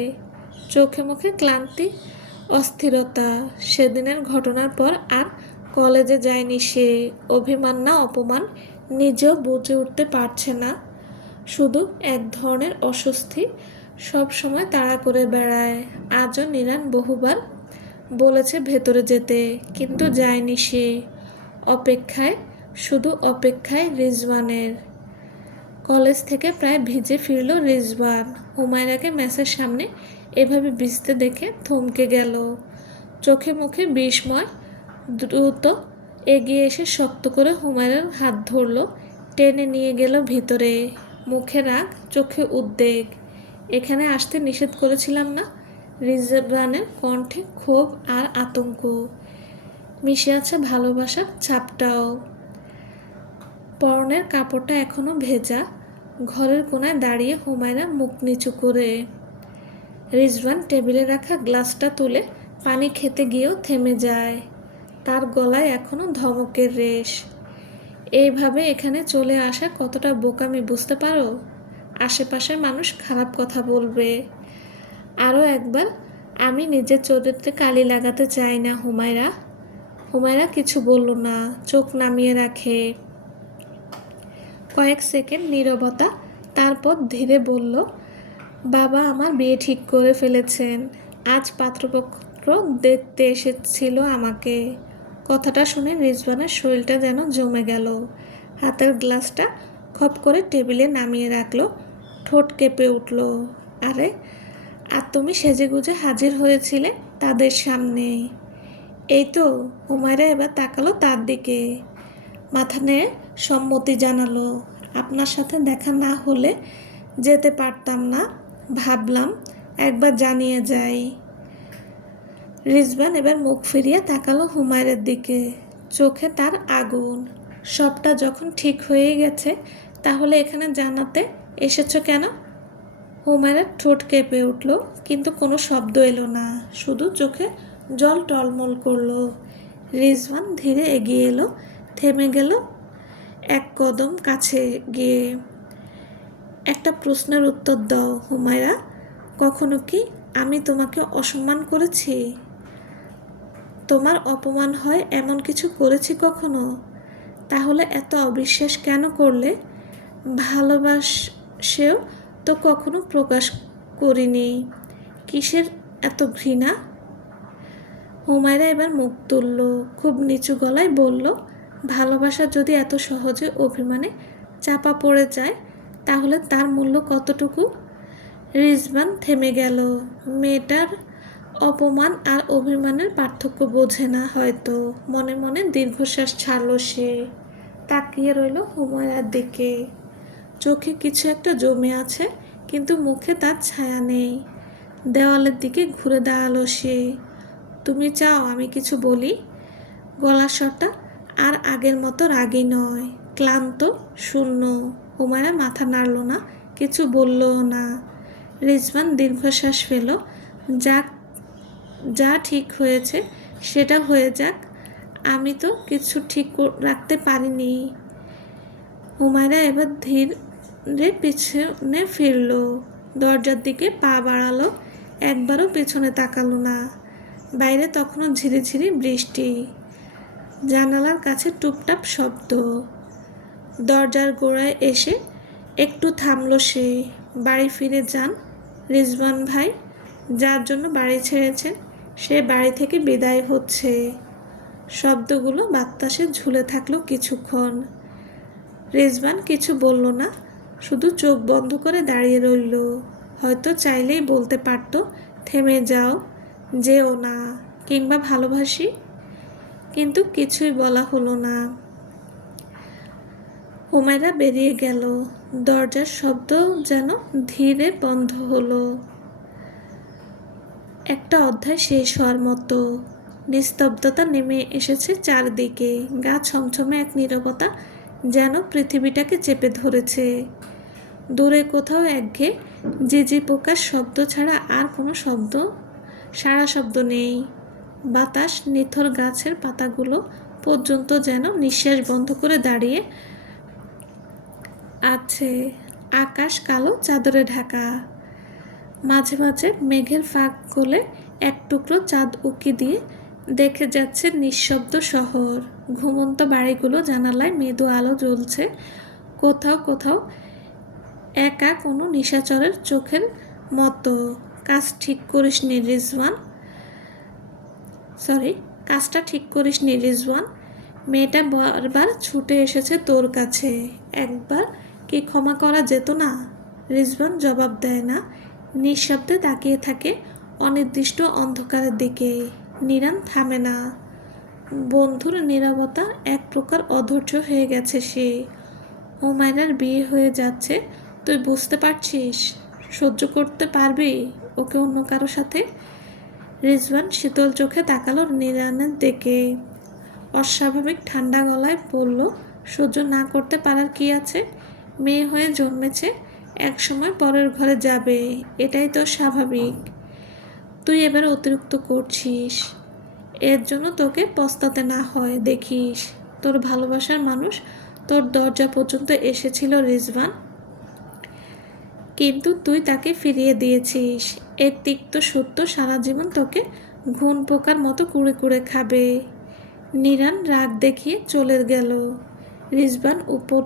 চোখে মুখে ক্লান্তি, অস্থিরতা। সেদিনের ঘটনার পর আর কলেজে যায়নি সে। অভিমান না অপমান নিজেও বুঝে উঠতে পারছে না। শুধু এক ধরনের অস্বস্তি সব সময় তাড়া করে বেড়ায়। আজও নিরান বহুবার বলেছে ভেতরে যেতে, কিন্তু যায়নি সে। অপেক্ষায়, শুধু অপেক্ষায় রিজওয়ানের। কলেজ থেকে প্রায় ভিজে ফিরল রিজওয়ান। হুমায়রাকে মেসের সামনে এভাবে ভিজতে দেখে থমকে গেল। চোখে মুখে বিস্ময়। দ্রুত এগিয়ে এসে শক্ত করে হুমায়রার হাত ধরল, টেনে নিয়ে গেল ভিতরে। মুখে রাগ, চোখে উদ্বেগ। এখানে আসতে নিষেধ করেছিলাম না? রিজওয়ানের কণ্ঠে ক্ষোভ আর আতঙ্ক, মিশে আছে ভালোবাসার ছাপটাও। পরনের কাপড়টা এখনো ভেজা। ঘরের কোনায় দাঁড়িয়ে হুমায়রা মুখ নিচু করে। রিজওয়ান টেবিলে রাখা গ্লাসটা তুলে পানি খেতে গিয়েও থেমে যায়। তার গলায় এখনো ধমকের রেশ। এইভাবে এখানে চলে আসা কতটা বোকামি বুঝতে পারো? আশেপাশের মানুষ খারাপ কথা বলবে। আরও একবার, আমি নিজের চরিত্রে কালি লাগাতে চাই না হুমায়রা। হুমায়রা কিছু বলল না, চোখ নামিয়ে রাখে। কয়েক সেকেন্ড নীরবতা, তারপর ধীরে বলল, বাবা আমার বিয়ে ঠিক করে ফেলেছেন। আজ পাত্রপক্ষ দেখতে এসেছিল আমাকে। কথাটা শুনে রিজওয়ানের শরীরটা যেন জমে গেল। হাতের গ্লাসটা খপ করে টেবিলে নামিয়ে রাখল, ঠোঁট কেঁপে উঠল। আরে, আর তুমি সেজেগুজে হাজির হয়েছিলে তাদের সামনে? এই তো। হুমায়রা এবার তাকালো তার দিকে, মাথা নেড়ে সম্মতি জানালো। আপনার সাথে দেখা না হলে যেতে পারতাম না, ভাবলাম একবার জানিয়ে যাই। রিজওয়ান এবার মুখ ফিরিয়ে তাকালো হুমায়রার দিকে, চোখে তার আগুন। সবটা যখন ঠিক হয়ে গেছে, তাহলে এখানে জানাতে এসেছো কেন? হুমায়রার ঠোঁট কেঁপে উঠল, কিন্তু কোনো শব্দ এলো না, শুধু চোখে জল টলমল করলো। রিজওয়ান ধীরে এগিয়ে এলো, থেমে গেল এক কদম কাছে গিয়ে। একটা প্রশ্নের উত্তর দাও হুমায়রা, কখনো কি আমি তোমাকে অসম্মান করেছি? তোমার অপমান হয় এমন কিছু করেছি কখনো? তাহলে এত অবিশ্বাস কেন করলে? ভালোবাসেও তো কখনো প্রকাশ করিনি, কিসের এত ঘৃণা? হুমায়রা এবার মুখ তুলল, খুব নিচু গলায় বলল, ভালোবাসা যদি এত সহজে অভিমানে চাপা পড়ে যায়, তাহলে তার মূল্য কতটুকু? রিজওয়ান থেমে গেল। মেয়েটার অপমান আর অভিমানের পার্থক্য বোঝে না হয়তো। মনে মনে দীর্ঘশ্বাস ছাড়ল সে। তাকিয়ে রইল হুমায়রার দিকে। চোখে কিছু একটা জমে আছে, কিন্তু মুখে তার ছায়া নেই। দেওয়ালের দিকে ঘুরে দাঁড়ালো সে। তুমি চাও আমি কিছু বলি? গলার স্বরটা আর আগের মতো রাগী নয়, ক্লান্ত, শূন্য। হুমায়রা মাথা নাড়ল না, কিছু বললও না। রিজওয়ান দীর্ঘশ্বাস ফেল। যাক, যা ঠিক হয়েছে সেটা হয়ে যাক, আমি তো কিছু ঠিক রাখতে পারিনি। হুমায়রা এবার ধীরে পিছনে ফিরল, দরজার দিকে পা বাড়ালো, একবারও পেছনে তাকালো না। বাইরে তখনও ঝিরিঝিরি বৃষ্টি, জানালার কাছে টুপটাপ শব্দ। দরজার গোড়ায় এসে একটু থামল সে। বাড়ি ফিরে যান রিজওয়ান ভাই, যার জন্য বাড়ি ছেড়েছেন সে বাড়ি থেকে বিদায় হচ্ছে। শব্দগুলো বাতাসে ঝুলে থাকলো কিছুক্ষণ। রিজওয়ান কিছু বলল না, শুধু চোখ বন্ধ করে দাঁড়িয়ে রইল। হয়তো চাইলেই বলতে পারত, থেমে যাও, যেও না, কিংবা ভালোবাসি, কিন্তু কিছুই বলা হলো না। হুমায়রা বেরিয়ে গেল। দরজার শব্দ যেন ধীরে বন্ধ হলো। একটা অধ্যায় শেষ হওয়ার মতো। নিস্তব্ধতা নেমে এসেছে চারদিকে। গা ছমছমে এক নীরবতা যেন পৃথিবীটাকে চেপে ধরেছে। দূরে কোথাও একঘেয়ে ঝিঁঝি পোকার শব্দ ছাড়া আর কোনো সারা শব্দ নেই। বাতাস নিথর গাছের পাতাগুলো পর্যন্ত যেন নিঃশ্বাস বন্ধ করে দাঁড়িয়ে আছে। আকাশ কালো চাদরে ঢাকা। মাঝে মাঝে মেঘের ফাঁক গলে এক টুকরো চাঁদ উঁকি দিয়ে দেখে যাচ্ছে নিঃশব্দ শহর। ঘুমন্ত বাড়িগুলো জানালায় মৃদু আলো জ্বলছে। কোথাও কোথাও একা কোনো নিশাচরের চোখের মতো। কাজটা ঠিক করিসনি রিজওয়ান। মেয়েটা বারবার ছুটে এসেছে তোর কাছে, একবার কি ক্ষমা করা যেত না? রিজওয়ান জবাব দেয় না, নিঃশব্দে তাকিয়ে থাকে অনির্দিষ্ট অন্ধকারের দিকে। নিরান থামে না। বন্ধুর নীরবতা এক প্রকার অধৈর্য হয়ে গেছে সে। হুমায়রার বিয়ে হয়ে যাচ্ছে, তুই বুঝতে পারছিস? সহ্য করতে পারবি ওকে অন্য কারো সাথে? রিজওয়ান শীতল চোখে তাকালো নিরানের দিকে। অস্বাভাবিক ঠান্ডা গলায় বলল, সহ্য না করতে পারার কি আছে? মেয়ে হয়ে জন্মেছে, এক সময় পরের ঘরে যাবে, এটাই তো স্বাভাবিক। তুই এবার অতিরিক্ত করছিস। এর জন্য তোকে পস্তাতে না হয় দেখিস। তোর ভালোবাসার মানুষ তোর দরজা পর্যন্ত এসেছিল রিজওয়ান, কিন্তু তুই তাকে ফিরিয়ে দিয়েছিস। এর তিক্ত সত্য সারা জীবন তোকে ঘুণ পোকার মতো কুড়ে কুড়ে খাবে। নিরান রাগ দেখিয়ে চলে গেল। রিজওয়ান উপর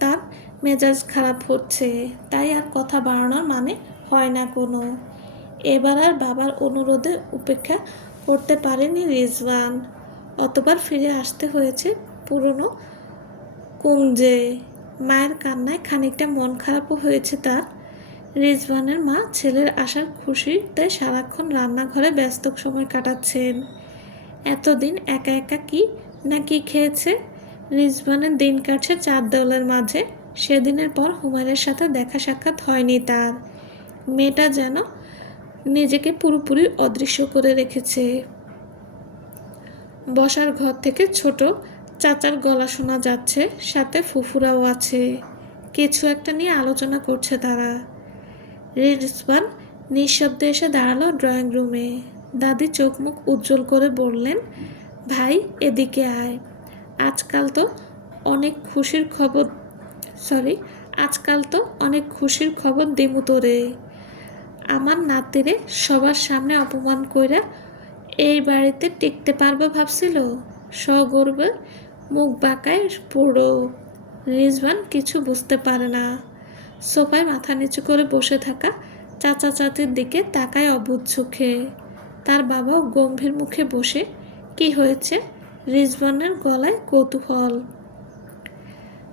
তার মেজাজ খারাপ হচ্ছে, তাই আর কথা বাড়ানোর মানে হয় না কোনো। এবার আর বাবার অনুরোধে উপেক্ষা করতে পারেনি রিজওয়ান। অতবার ফিরে আসতে হয়েছে পুরনো কুঞ্জে। মায়ের কান্নায় খানিকটা মন খারাপও হয়েছে তার। রিজওয়ানের মা ছেলের আসার খুশিতে সারাক্ষণ রান্নাঘরে ব্যস্ত সময় কাটাচ্ছেন। এতদিন একা একা কি না কি খেয়েছে। রিজওয়ানের দিন কাটছে চার দেওয়ালের মাঝে। সেদিনের পর হুমায়রার সাথে দেখা সাক্ষাৎ হয়নি তার। মেয়েটা যেন নিজেকে পুরোপুরি অদৃশ্য করে রেখেছে। বসার ঘর থেকে ছোট চাচার গলা শোনা যাচ্ছে, সাথে ফুফুরাও আছে। কিছু একটা নিয়ে আলোচনা করছে তারা। রিজওয়ান নিঃশব্দে এসে দাঁড়ালো ড্রয়িং রুমে। দাদি চোখ মুখ উজ্জ্বল করে বললেন, ভাই এদিকে আয়। আজকাল তো অনেক খুশির খবর দিমু তোরে। আমার নাতিরে সবার সামনে অপমান কইরা এই বাড়িতে টিকতে পারবো ভাবছিল। সগর্বে মুখ বাঁকায় পুরো। রিজওয়ান কিছু বুঝতে পারে না। সোফায় মাথা নিচু করে বসে থাকা চাচা চাচির দিকে তাকায় অবুঝ চোখে। তার বাবাও গম্ভীর মুখে বসে। কি হয়েছে? রিজওয়ানের গলায় কৌতূহল।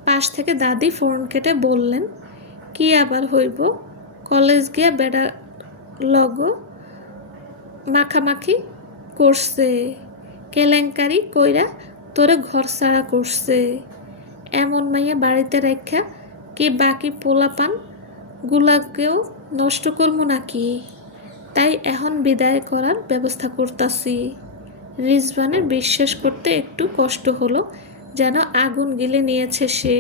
পাশ থেকে দাদি ফোন কেটে বললেন, কি আবার হইব? কলেজ গিয়া বেড়া লগ মাখামাখি করছে, কেলেঙ্কারি কইরা তোরে ঘর ছাড়া করছে। এমন মাইয়া বাড়িতে রাখা কি বাকি পোলাপান গুলাকেও নষ্ট করবো নাকি? তাই এখন বিদায় করার ব্যবস্থা করতাছি। রিজওয়ানের বিশ্বাস করতে একটু কষ্ট হলো, যেন আগুন গিলে নিয়েছে সে।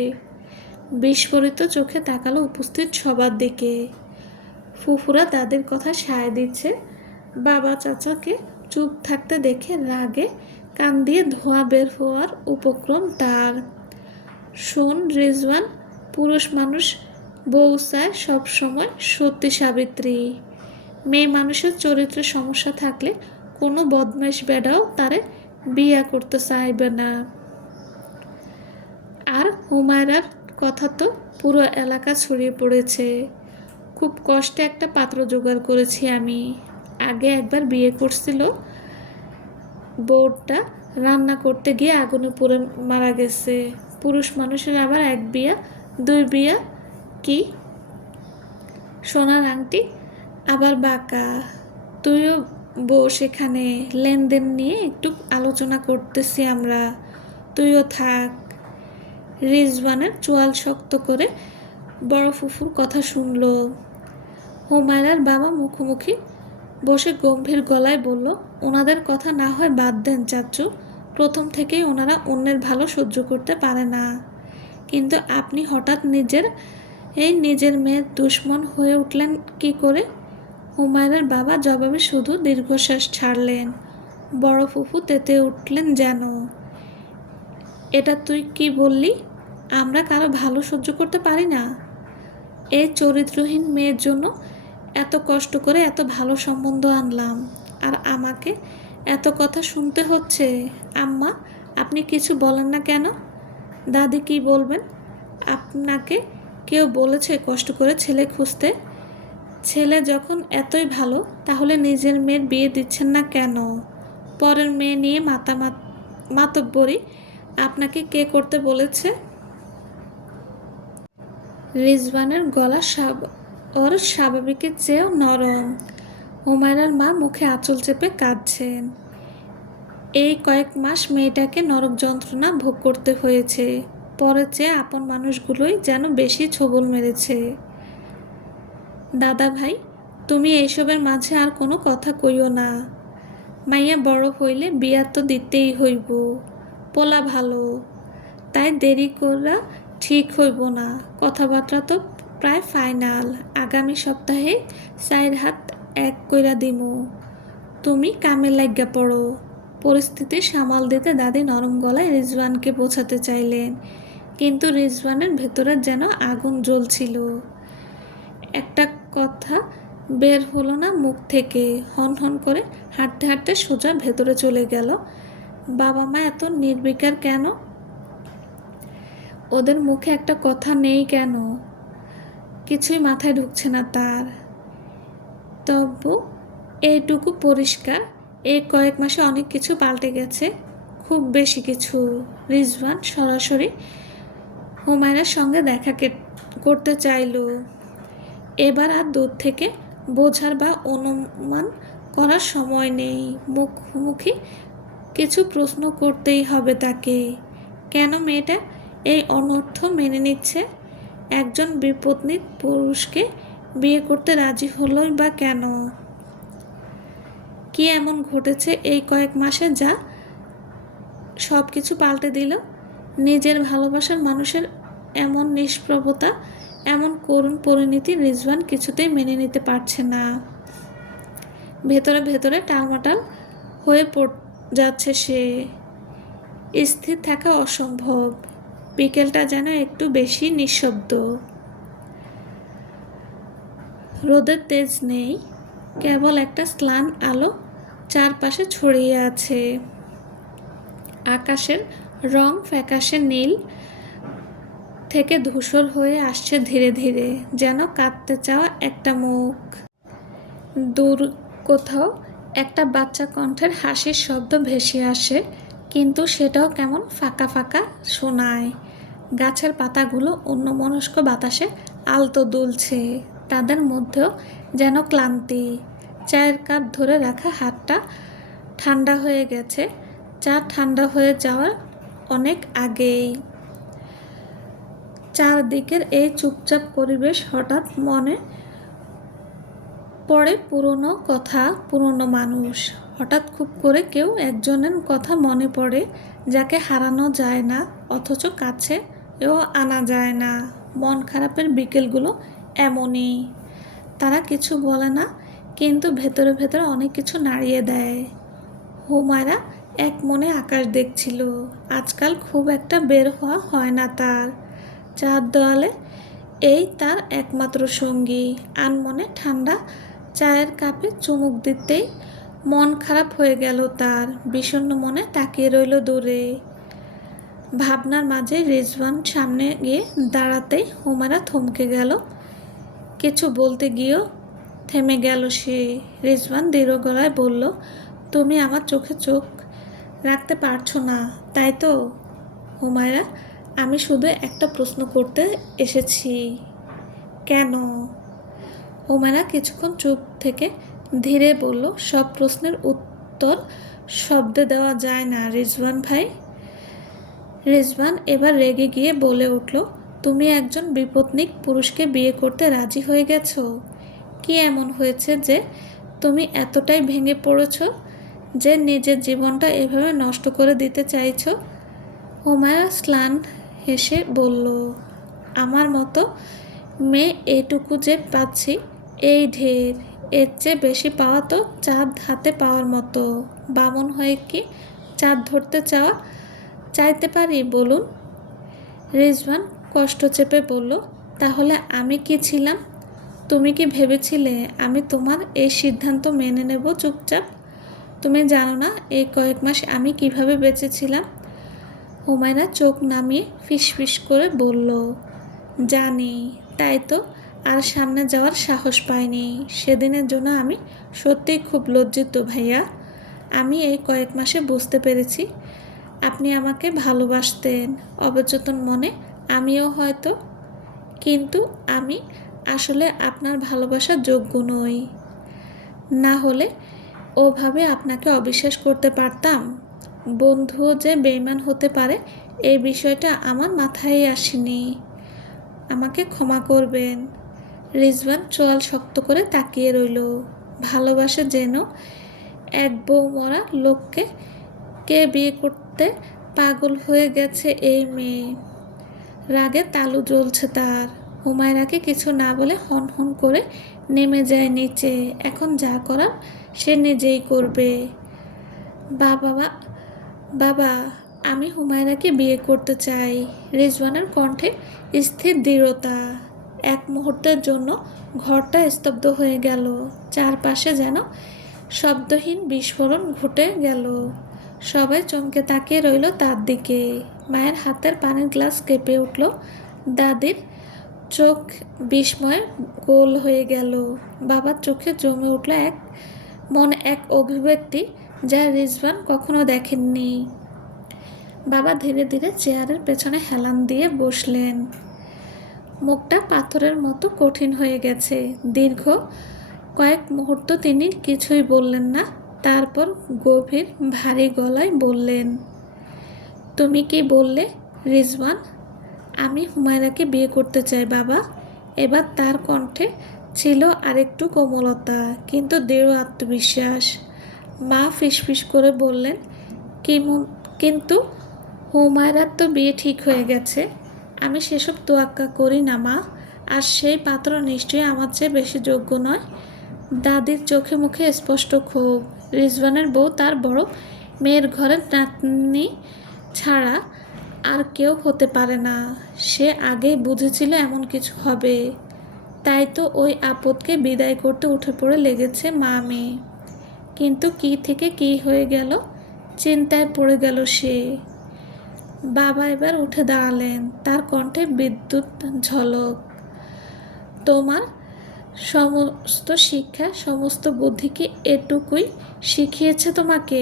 বিস্ফোরিত চোখে তাকালো উপস্থিত সবার দিকে। ফুফুরা দাদির কথা সায় দিচ্ছে, বাবা চাচাকে চুপ থাকতে দেখে রাগে কান দিয়ে ধোঁয়া বের হওয়ার উপক্রম তার। শোন রিজওয়ান, পুরুষ মানুষ বউ চায় সবসময় সত্যি সাবিত্রী। মেয়ে মানুষের চরিত্রে সমস্যা থাকলে কোনো বদমাইশ বেডাও তারে বিয়া করতে চাইবে না। আর হুমায়রার কথা তো পুরো এলাকা ছড়িয়ে পড়েছে। খুব কষ্টে একটা পাত্র জোগাড় করেছি আমি। আগে একবার বিয়ে করছিল, বউটা রান্না করতে গিয়ে আগুনে পুড়ে মারা গেছে। পুরুষ মানুষের আবার এক বিয়া দুই বিয়া কি সোনার আংটি আবার বাঁকা। তুইও বস, এখানে লেনদেন নিয়ে একটু আলোচনা করতেছি আমরা, তুইও থাক। রিজওয়ানের চোয়াল শক্ত করে বড় ফুফুর কথা শুনল। হুমায়রার বাবা মুখোমুখি বসে গম্ভীর গলায় বলল, ওনাদের কথা না হয় বাদ দেন চাচু, প্রথম থেকেই ওনারা অন্যের ভালো সহ্য করতে পারে না, কিন্তু আপনি হঠাৎ নিজের মেয়ের দুশ্মন হয়ে উঠলেন কি করে? হুমায়রার বাবা জবাবে শুধু দীর্ঘশ্বাস ছাড়লেন। বড় ফুফু তেতে উঠলেন যেন। এটা তুই কি বললি? আমরা কারো ভালো সহ্য করতে পারি না? এই চরিত্রহীন মেয়ের জন্য এত কষ্ট করে এত ভালো সম্বন্ধ আনলাম, আর আমাকে এত কথা শুনতে হচ্ছে। আম্মা, আপনি কিছু বলেন না কেন? দাদি কি বলবেন? আপনাকে কেউ বলেছে কষ্ট করে ছেলে খুঁজতে? ছেলে যখন এতই ভালো, তাহলে নিজের মেয়ের বিয়ে দিচ্ছেন না কেন? পরের মেয়ে নিয়ে মাতব্বরি আপনাকে কে করতে বলেছে? রিজওয়ানের গলা ওর স্বাভাবিকের চেয়েও নরম। হুমায়রার মা মুখে আঁচল চেপে কাঁদছেন। এই কয়েক মাস মেয়েটাকে নরক যন্ত্রণা ভোগ করতে হয়েছে। পরের চেয়ে আপন মানুষগুলোই যেন বেশি ছোবল মেরেছে। দাদা ভাই, তুমি এইসবের মাঝে আর কোনো কথা কইও না। মাইয়া বড় হইলে বিয়া তো দিতেই হইব। পোলা ভালো, তাই দেরি করা ঠিক হইব না। কথাবার্তা তো প্রায় ফাইনাল। আগামী সপ্তাহে 4 হাত এক কইরা দিমু। তুমি কামে লাগা পড়ো। পরিস্থিতি সামাল দিতে দাদি নরম গলায় রিজওয়ানকে বোঝাতে চাইলেন, কিন্তু রিজওয়ানের ভেতরে যেন আগুন জ্বলছিল। একটা কথা বের হলো না মুখ থেকে। হন হন করে হাঁটতে হাঁটতে সোজা ভেতরে চলে গেল। বাবা মা এত নির্বিকার কেন? ওদের মুখে একটা কথা নেই কেন? কিছুই মাথায় ঢুকছে না তার। তবু এইটুকু পরিষ্কার, এই কয়েক মাসে অনেক কিছু পাল্টে গেছে, খুব বেশি কিছু। রিজওয়ান সরাসরি হুমায়রার সঙ্গে দেখা করতে চাইল। এবার আর দূর থেকে বোঝার বা অনুমান করার সময় নেই। মুখোমুখি কিছু প্রশ্ন করতেই হবে তাকে। কেন মেয়েটা এই অনর্থ মেনে নিচ্ছে? একজন বিপত্নিক পুরুষকে বিয়ে করতে রাজি হলোই বা কেন? কি এমন ঘটেছে এই কয়েক মাসে যা সব কিছু পাল্টে দিল? নিজের ভালোবাসার মানুষের এমন নিষ্প্রভতা, এমন করুণ পরিণতি রিজওয়ান কিছুতেই মেনে নিতে পারছে না। ভেতরে ভেতরে টালমাটাল হয়ে যাচ্ছে সে। স্থির থাকা অসম্ভব। বিকেলটা যেন একটু বেশি নিঃশব্দ। রোদের তেজ নেই, কেবল একটা ম্লান আলো চারপাশে ছড়িয়ে আছে। আকাশের রং ফ্যাকাশে নীল থেকে ধূসর হয়ে আসছে ধীরে ধীরে, যেন কাঁদতে চাওয়া একটা মুখ। দূর কোথাও একটা বাচ্চা কণ্ঠের হাসির শব্দ ভেসে আসে, কিন্তু সেটাও কেমন ফাঁকা ফাঁকা শোনায়। গাছের পাতাগুলো অন্যমনস্ক বাতাসে আলতো দুলছে, তাদের মধ্যেও যেন ক্লান্তি। চায়ের কাপ ধরে রাখা হাতটা ঠান্ডা হয়ে গেছে, চা ঠান্ডা হয়ে যাওয়ার অনেক আগেই। চারদিকের এই চুপচাপ পরিবেশ, হঠাৎ মনে পড়ে পুরনো কথা, পুরনো মানুষ। হঠাৎ খুব করে কেউ একজনের কথা মনে পড়ে, যাকে হারানো যায় না অথচ কাছেও আনা যায় না। মন খারাপের বিকেলগুলো এমনই, তারা কিছু বলে না কিন্তু ভেতরে ভেতরে অনেক কিছু নাড়িয়ে দেয়। হুমায়রা এক মনে আকাশ দেখছিল। আজকাল খুব একটা বের হওয়া হয় না তার। চার দেওয়ালে এই তার একমাত্র সঙ্গী। আনমনে ঠান্ডা চায়ের কাপে চুমুক দিতেই মন খারাপ হয়ে গেল তার। বিষণ্ণ মনে তাকিয়ে রইল দূরে। ভাবনার মাঝে রিজওয়ান সামনে গিয়ে দাঁড়াতেই হুমায়রা থমকে গেল। কিছু বলতে গিয়েও থেমে গেল সে। রিজওয়ান দৃঢ় গলায় বলল, তুমি আমার চোখে চোখ রাখতে পারছো না, তাই তো? হুমায়রা, আমি শুধু একটা প্রশ্ন করতে এসেছি। কেন? হুমায়রা কিছুক্ষণ চুপ থেকে ধীরে বলল, সব প্রশ্নের উত্তর শব্দে দেওয়া যায় না রিজওয়ান ভাই। রিজওয়ান এবার রেগে গিয়ে বলে উঠল, তুমি একজন বিপত্নিক পুরুষকে বিয়ে করতে রাজি হয়ে গেছো? কি এমন হয়েছে যে তুমি এতটাই ভেঙে পড়েছ যে নিজের জীবনটা এভাবে নষ্ট করে দিতে চাইছো? হুমায়রা ম্লান হেসে বলল, আমার মতো মেয়ে এটুকু যে পাচ্ছি এই ঢের। এর চেয়ে বেশি পাওয়া তো চাঁদ হাতে পাওয়ার মতো। বামন হয়ে কি চাঁদ ধরতে চাইতে পারি বলুন? রিজওয়ান কষ্ট চেপে বলল, তাহলে আমি কি ছিলাম? তুমি কি ভেবেছিলে আমি তোমার এই সিদ্ধান্ত মেনে নেব চুপচাপ? তুমি জানো না এই কয়েক মাস আমি কিভাবে বেঁচেছিলাম? হুমায়রা চোখ নামিয়ে ফিসফিস করে বলল, জানি, তাই তো আর সামনে যাওয়ার সাহস পাইনি। সেদিনের জন্য আমি সত্যিই খুব লজ্জিত ভাইয়া। আমি এই কয়েক মাসে বুঝতে পেরেছি আপনি আমাকে ভালোবাসতেন অবচেতন মনে, আমিও হয়তো। কিন্তু আমি আসলে আপনার ভালোবাসার যোগ্য নই। না হলে ওভাবে আপনাকে অবিশ্বাস করতে পারতাম। বন্ধুও যে বেঈমান হতে পারে এই বিষয়টা আমার মাথায় আসেনি। আমাকে ক্ষমা করবেন। রিজওয়ান চোয়াল শক্ত করে তাকিয়ে রইল। ভালোবাসা যেন এক বউ মরা লোককে কে বিয়ে করতে পাগল হয়ে গেছে এই মেয়ে। রাগে তালু জ্বলছে তার। হুমায়রাকে কিছু না বলে হন হন করে নেমে যায় নিচে। এখন যা করার সে নিজেই করবে। বাবা, বাবা, আমি হুমায়রাকে বিয়ে করতে চাই। রিজওয়ানের কণ্ঠে স্থির দৃঢ়তা। এক মুহূর্তের জন্য ঘরটা স্তব্ধ হয়ে গেল। চারপাশে যেন শব্দহীন বিস্ফোরণ ঘটে গেল। সবাই চমকে তাকিয়ে রইল তার দিকে। মায়ের হাতের পানির গ্লাস কেঁপে উঠল। দাদির চোখ বিস্ময়ে গোল হয়ে গেল। বাবার চোখে জমে উঠল এক অভিব্যক্তি যা রিজওয়ান কখনো দেখেননি। বাবা ধীরে ধীরে চেয়ারের পেছনে হেলান দিয়ে বসলেন। মুখটা পাথরের মতো কঠিন হয়ে গেছে। দীর্ঘ কয়েক মুহূর্ত তিনি কিছুই বললেন না। তারপর গভীর ভারী গলায় বললেন, তুমি কি বললে রিজওয়ান? আমি হুমায়রাকে বিয়ে করতে চাই বাবা। এবার তার কণ্ঠে ছিল আরেকটু কোমলতা কিন্তু দৃঢ় আত্মবিশ্বাস। মা ফিসফিস করে বললেন, কিন্তু হুমায়রার তো বিয়ে ঠিক হয়ে গেছে। আমি সেসব তোয়াক্কা করি না মা। আর সেই পাত্র নিশ্চয়ই আমার চেয়ে বেশি যোগ্য নয়। দাদির চোখে মুখে স্পষ্ট ক্ষোভ। রিজওয়ানের বউ তার বড় মেয়ের ঘরের নাতনি ছাড়া আর কেউ হতে পারে না। সে আগেই বুঝেছিল এমন কিছু হবে। তাই তো ওই আপদকে বিদায় করতে উঠে পড়ে লেগেছে মা মেয়ে। কিন্তু কি থেকে কি হয়ে গেল, চিন্তায় পড়ে গেল সে। বাবা এবার উঠে দাঁড়ালেন। তার কণ্ঠে বিদ্যুৎ ঝলক। তোমার সমস্ত শিক্ষা, সমস্ত বুদ্ধি কি এটুকুই শিখিয়েছে তোমাকে?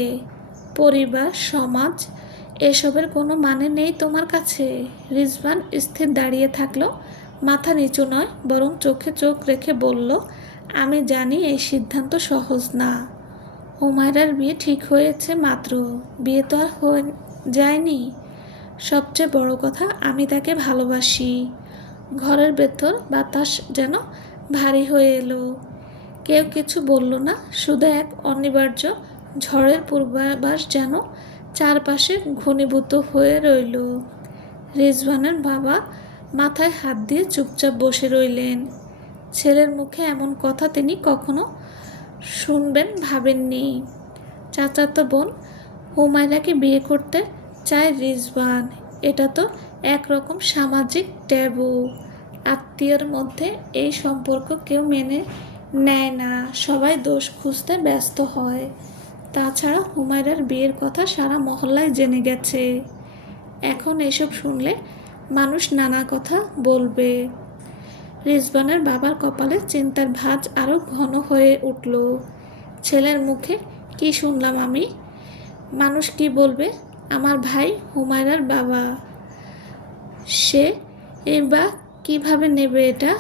পরিবার, সমাজ, এসবের কোনো মানে নেই তোমার কাছে? রিজওয়ান স্থির দাঁড়িয়ে থাকলো, মাথা নিচু নয় বরং চোখে চোখ রেখে বলল, আমি জানি এই সিদ্ধান্ত সহজ না। হুমায়রার বিয়ে ঠিক হয়েছে মাত্র, বিয়ে তো আর হয়ে যায়নি। সবচেয়ে বড় কথা, আমি তাকে ভালোবাসি। ঘরের ভেতর বাতাস যেন ভারী হয়ে এলো। কেউ কিছু বলল না, শুধু এক অনিবার্য ঝড়ের পূর্বাভাস যেন চারপাশে ঘনীভূত হয়ে রইল। রিজওয়ানের বাবা মাথায় হাত দিয়ে চুপচাপ বসে রইলেন। ছেলের মুখে এমন কথা তিনি কখনো শুনবেন ভাবেননি। চাচাতো বোন হুমায়রাকে বিয়ে করতে চায় রিজওয়ান। এটা তো একরকম সামাজিক ট্যাবু। আত্মীয়র মধ্যে এই সম্পর্ক কেউ মেনে নেয় না, সবাই দোষ খুঁজতে ব্যস্ত হয়। তাছাড়া হুমায়রার বিয়ের কথা সারা মহল্লায় জেনে গেছে। এখন এসব শুনলে মানুষ নানা কথা বলবে। রিজওয়ানের বাবার কপালে চিন্তার ভাঁজ আরও ঘন হয়ে উঠল। ছেলের মুখে কি শুনলাম আমি? মানুষ কি বলবে? আমার ভাই হুমায়রার বাবা, সে বা কীভাবে নেবে এটা?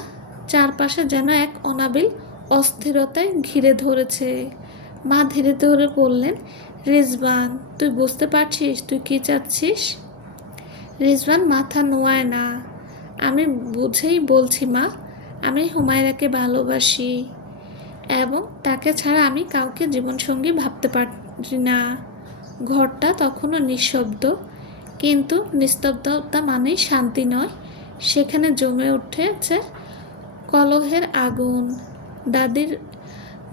চারপাশে যেন এক অনাবিল অস্থিরতায় ঘিরে ধরেছে। মা ধীরে ধীরে বললেন, রিজওয়ান, তুই বুঝতে পারছিস তুই কী চাচ্ছিস? রিজওয়ান মাথা নোয়ায় না। আমি বুঝেই বলছি মা, আমি হুমায়রাকে ভালোবাসি এবং তাকে ছাড়া আমি কাউকে জীবনসঙ্গী ভাবতে পারি না। ঘরটা তখনও নিঃশব্দ, কিন্তু নিস্তব্ধতা মানেই শান্তি নয়। সেখানে জমে উঠেছে কলহের আগুন। দাদির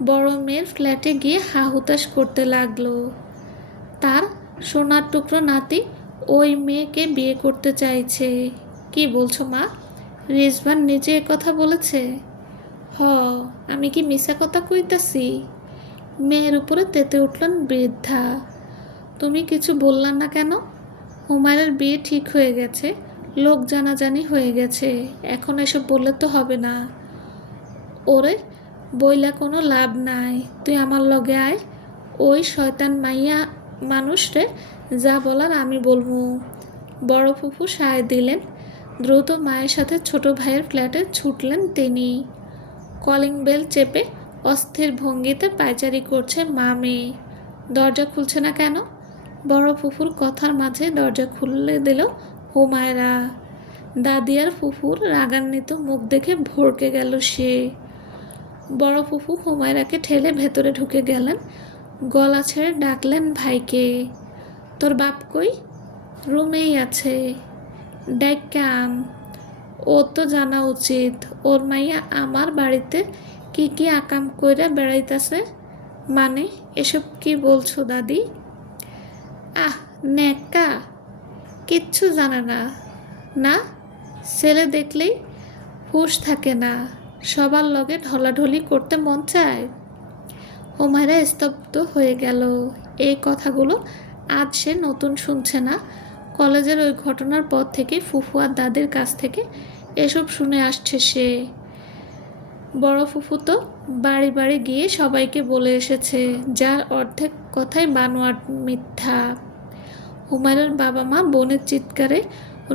বড় মেয়ের ফ্ল্যাটে গিয়ে হাহুতাশ করতে লাগলো। তার সোনার টুকরো নাতি ওই মেয়েকে বিয়ে করতে চাইছে। কি বলছো মা? রিজওয়ান নিজে কথা বলেছে? হ, আমি কি মিছা কথা কইতাছি? মেয়ের উপরে তেতে উঠলেন বৃদ্ধা। তুমি কিছু বললা না কেন? হুমায়রার বিয়ে ঠিক হয়ে গেছে, লোক জানাজানি হয়ে গেছে, এখন এসব বললে তো হবে না। ওরে বইলা কোনো লাভ নাই, তুই আমার লগে আয়। ওই শয়তান মাইয়া মানুষরে যা বলার আমি বলবো। বড় ফুফু সায় দিলেন। দ্রুত মায়ের সাথে ছোট ভাইয়ের ফ্ল্যাটে ছুটলেন তিনি। কলিং বেল চেপে অস্থির ভঙ্গিতে পায়চারি করছে মা মেয়ে। দরজা খুলছে না কেন? বড় ফুফুর কথার মাঝে দরজা খুলে দিল হুমায়রা। দাদি আর ফুফুর রাগান্বিত মুখ দেখে ভড়কে গেল সে। বড় ফুফু হুমায়রাকে ঠেলে ভেতরে ঢুকে গেলেন। গলা ছেড়ে ডাকলেন ভাইকে, তোর বাপ কই? রুমেই আছে, ডাক্কান। ওর তো জানা উচিত ওর মাইয়া আমার বাড়িতে কি কি আকাম কইরা বেড়াইতেছে। মানে এসব কি বলছো দাদি? আহ নেকা, কিচ্ছু জানে না। না, ছেলে দেখলেই হুঁশ থাকে না, সবার লগে ঢলাঢলি করতে মন চায়। হুমায়রা স্তব্ধ হয়ে গেল। এই কথাগুলো আজ সে নতুন শুনছে না। কলেজের ওই ঘটনার পর থেকে ফুফু আর দাদির কাছ থেকে এসব শুনে আসছে সে। বড় ফুফু তো বাড়ি বাড়ি গিয়ে সবাইকে বলে এসেছে, যার অর্ধেক কথাই বানোয়াট মিথ্যা। হুমায়রার বাবা মা বোনের চিৎকারে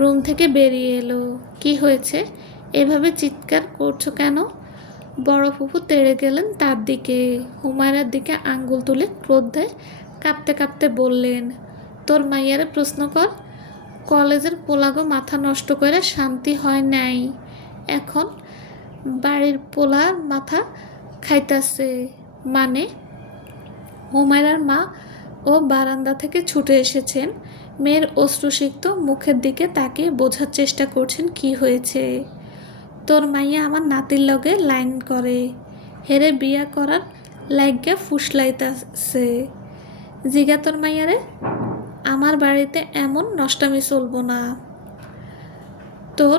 রুম থেকে বেরিয়ে এলো। কি হয়েছে? এভাবে চিৎকার করছো কেন? বড় ফুফু তেড়ে গেলেন তার দিকে। হুমায়রার দিকে আঙ্গুল তুলে ক্রোধে কাঁপতে কাঁপতে বললেন, তোর মাইয়ারে প্রশ্ন কর। কলেজের পোলাগো মাথা নষ্ট করে শান্তি হয় নাই, এখন বাড়ির পোলার মাথা খাইতাছে। মানে? হুমায়রার মা ও বারান্দা থেকে ছুটে এসেছেন। মেয়ের অশ্রুসিক্ত মুখের দিকে তাকিয়ে বোঝার চেষ্টা করছেন কি হয়েছে। তোর মাইয়া আমার নাতির লগে লাইন করে, হেরে বিয়া করার লাইগা ফুসলাইতাছে। জিগা তোর মাইয়ারে, আমার বাড়িতে এমন নষ্টামি চলবো না। তোর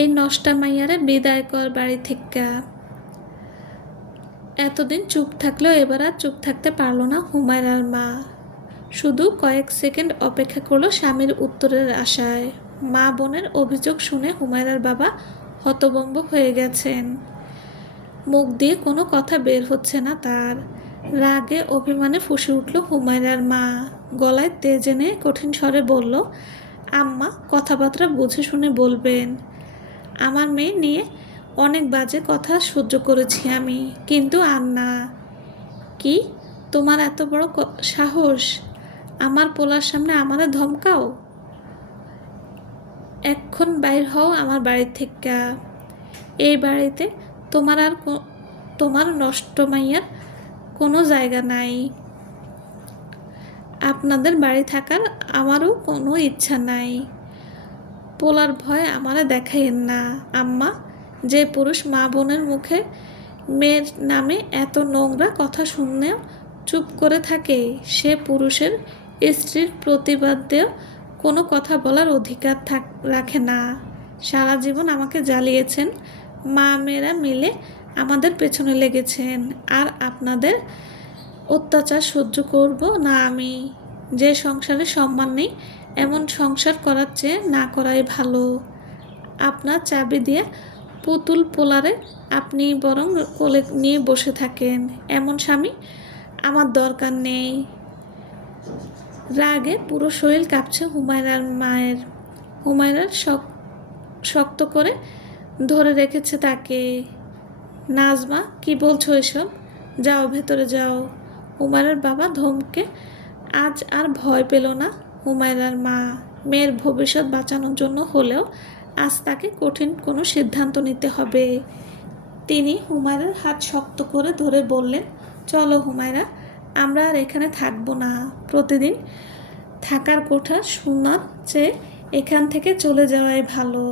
এই নষ্টা মাইয়ারে বিদায় কর বাড়ি থেকে। এতদিন চুপ থাকলেও এবার আর চুপ থাকতে পারল না হুমায়রার মা। শুধু কয়েক সেকেন্ড অপেক্ষা করলো স্বামীর উত্তরের আশায়। মা বোনের অভিযোগ শুনে হুমায়রার বাবা হতভম্ব হয়ে গেছেন। মুখ দিয়ে কোনো কথা বের হচ্ছে না তার। রাগে অভিমানে ফুঁসে উঠল হুমায়রার মা। গলায় তেজ এনে কঠিন স্বরে বলল, আম্মা, কথাবার্তা বুঝে শুনে বলবেন। আমার মেয়ে নিয়ে অনেক বাজে কথা সহ্য করেছি আমি, কিন্তু আর না। কি, তোমার এত বড় সাহস? আমার পোলার সামনে আমারে ধমকাও? এক্ষণ বাইর হও আমার বাড়ি থেকে। এই বাড়িতে তোমার আর তোমার নষ্ট মাইয়ার কোনো জায়গা নাই। আপনাদের বাড়ি থাকার আমারও কোনো ইচ্ছা নাই। পোলার ভয় আমারে দেখাইয়েন না আম্মা। যে পুরুষ মা বোনের মুখে মেয়ের নামে এত নোংরা কথা শুনলেও চুপ করে থাকে, সে পুরুষের স্ত্রীর প্রতিবাদেও কোনো কথা বলার অধিকার রাখে না। সারা জীবন আমাকে জ্বালিয়েছেন, মা মেয়েরা মিলে আমাদের পেছনে লেগেছেন, আর আপনাদের অত্যাচার সহ্য করব না আমি। যে সংসারে সম্মান নেই এমন সংসার করার চেয়ে না করাই ভালো। আপনার চাবি দিয়ে পুতুল পোলারে আপনি বরং কোলে নিয়ে বসে থাকেন, এমন স্বামী আমার দরকার নেই। রাগে পুরো শরীর কাঁপছে হুমায়রার মায়ের। হুমায়রার শক্ত করে ধরে রেখেছে তাকে। নাজমা, কি বলছো এসব? যাও, ভেতরে যাও। হুমায়রার বাবা ধমকে আজ আর ভয় পেল না। হুমায়রার মা মেয়ের ভবিষ্যৎ বাঁচানোর জন্য হলেও আজ তাকে কঠিন কোনো সিদ্ধান্ত নিতে হবে। তিনি হুমায়রার হাত শক্ত করে ধরে বললেন, চলো হুমায়রা, আমরা আর এখানে থাকবো না। প্রতিদিন থাকার কোঠা শোনার চেয়ে এখান থেকে চলে যাওয়াই ভালো।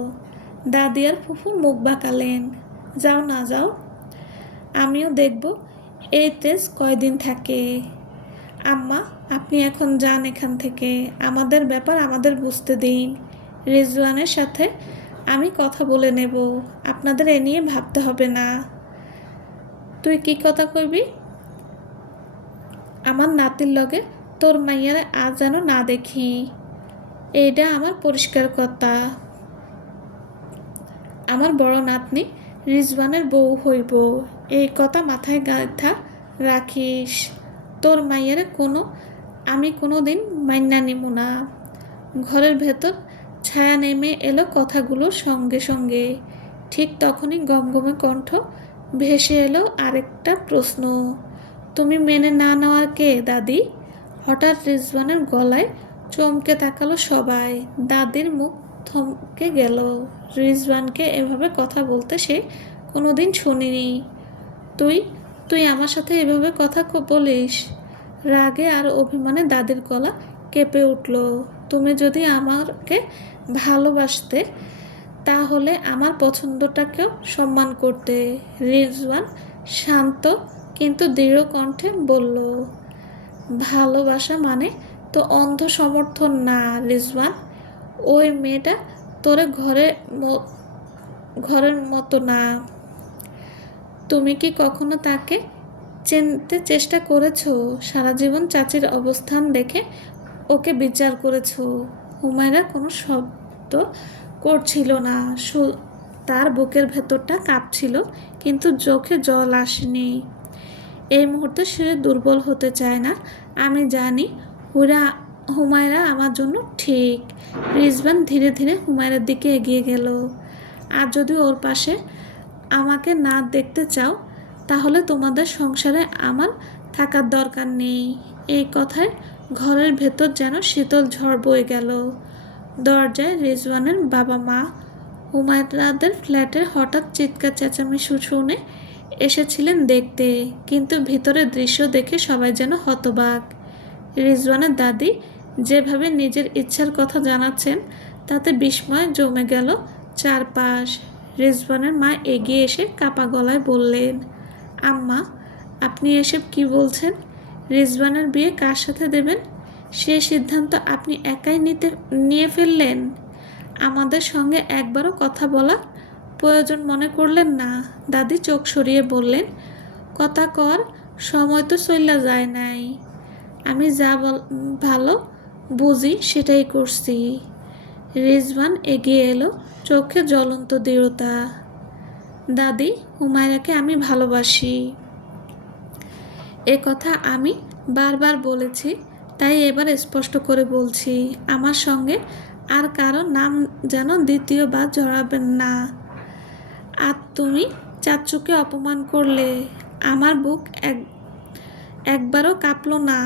দাদি আর ফুফু মুখ বাঁকালেন। যাও না যাও, আমিও দেখব এই তেজ কয়দিন থাকে। আম্মা, আপনি এখন যান এখান থেকে, আমাদের ব্যাপার আমাদের বুঝতে দিন। রিজওয়ানের সাথে আমি কথা বলে নেব, আপনাদের এ নিয়ে ভাবতে হবে না। তুই কি কথা কইবি? আমার নাতির লগে তোর মাইয়ার আজ যেন না দেখি, এইটা আমার পরিষ্কার কথা। আমার বড় নাতনি রিজওয়ানের বউ হইব, এই কথা মাথায় গাঁথা রাখিস। তোর মাইয়ারে আমি কোনো দিন মাইনা নিব না। ঘরের ভেতর ছায়া নেমে এলো কথাগুলোর সঙ্গে সঙ্গে। ঠিক তখনই গমগমে কণ্ঠ ভেসে এলো আরেকটা প্রশ্ন, তুমি মেনে না নেওয়ার কে দাদি? হঠাৎ রিজওয়ানের গলায় চমকে তাকালো সবাই। দাদির মুখ থমকে গেল। রিজওয়ানকে এভাবে কথা বলতে সে কোনোদিন শুনিনি। তুই তুই আমার সাথে এভাবে কথা বলিস? রাগে আর অভিমানে দাদির গলা কেঁপে উঠল। তুমি যদি আমাকে ভালোবাসতে তাহলে আমার পছন্দটাকেও সম্মান করতে। রিজওয়ান শান্ত কিন্তু দৃঢ় কণ্ঠে বলল, ভালোবাসা মানে তো অন্ধ সমর্থন না রিজওয়ান। ওই মেয়েটা তোরে ঘরের মতো না। তুমি কি কখনো তাকে চিনতে চেষ্টা করেছো? সারা জীবন চাচির অবস্থান দেখে ওকে বিচার করেছো। হুমায়রা কোনো শব্দ করছিল না, তার বুকের ভেতরটা কাঁপছিল, কিন্তু চোখে জল আসেনি। এই মুহূর্তে সে দুর্বল হতে চায় না। আমি জানি হুমায়রা আমার জন্য ঠিক। রিজওয়ান ধীরে ধীরে হুমায়রার দিকে এগিয়ে গেল। আর যদি ওর পাশে আমাকে না দেখতে চাও তাহলে তোমাদের সংসারে আমার থাকার দরকার নেই। এই কথায় ঘরের ভেতর যেন শীতল ঝড় বয়ে গেল। দরজায় রিজওয়ানের বাবা মা হুমায়রাদের ফ্ল্যাটের হঠাৎ চিৎকার চেঁচামেচি শুনে এসেছিলেন দেখতে, কিন্তু ভিতরের দৃশ্য দেখে সবাই যেন হতবাক। রিজওয়ানের দাদি যেভাবে নিজের ইচ্ছার কথা জানাচ্ছেন তাতে বিস্ময় জমে গেল চারপাশ। রিজওয়ানের মা এগিয়ে এসে কাপা গলায় বললেন, আম্মা, আপনি এসব কি বলছেন? রিজওয়ানের বিয়ে কার সাথে দেবেন সে সিদ্ধান্ত আপনি একাই নিয়ে ফেললেন? আমাদের সঙ্গে একবারও কথা বলা প্রয়োজন মনে করলেন না? দাদি চোখ সরিয়ে বললেন, কথা কর সময় তো চইলা যায় নাই। আমি যা ভালো বুঝি সেটাই করছি। রিজওয়ান এগিয়ে এলো, চোখে জ্বলন্ত দৃঢ়তা। দাদি, হুমায়রাকে আমি ভালোবাসি। এ কথা আমি বারবার বলেছি, তাই এবার স্পষ্ট করে বলছি, আমার সঙ্গে আর কারো নাম যেন দ্বিতীয়বার জড়াবেন না। আর তুমি চাচ্চুকে অপমান করলে আমার বুক একবারও কাঁপলো না।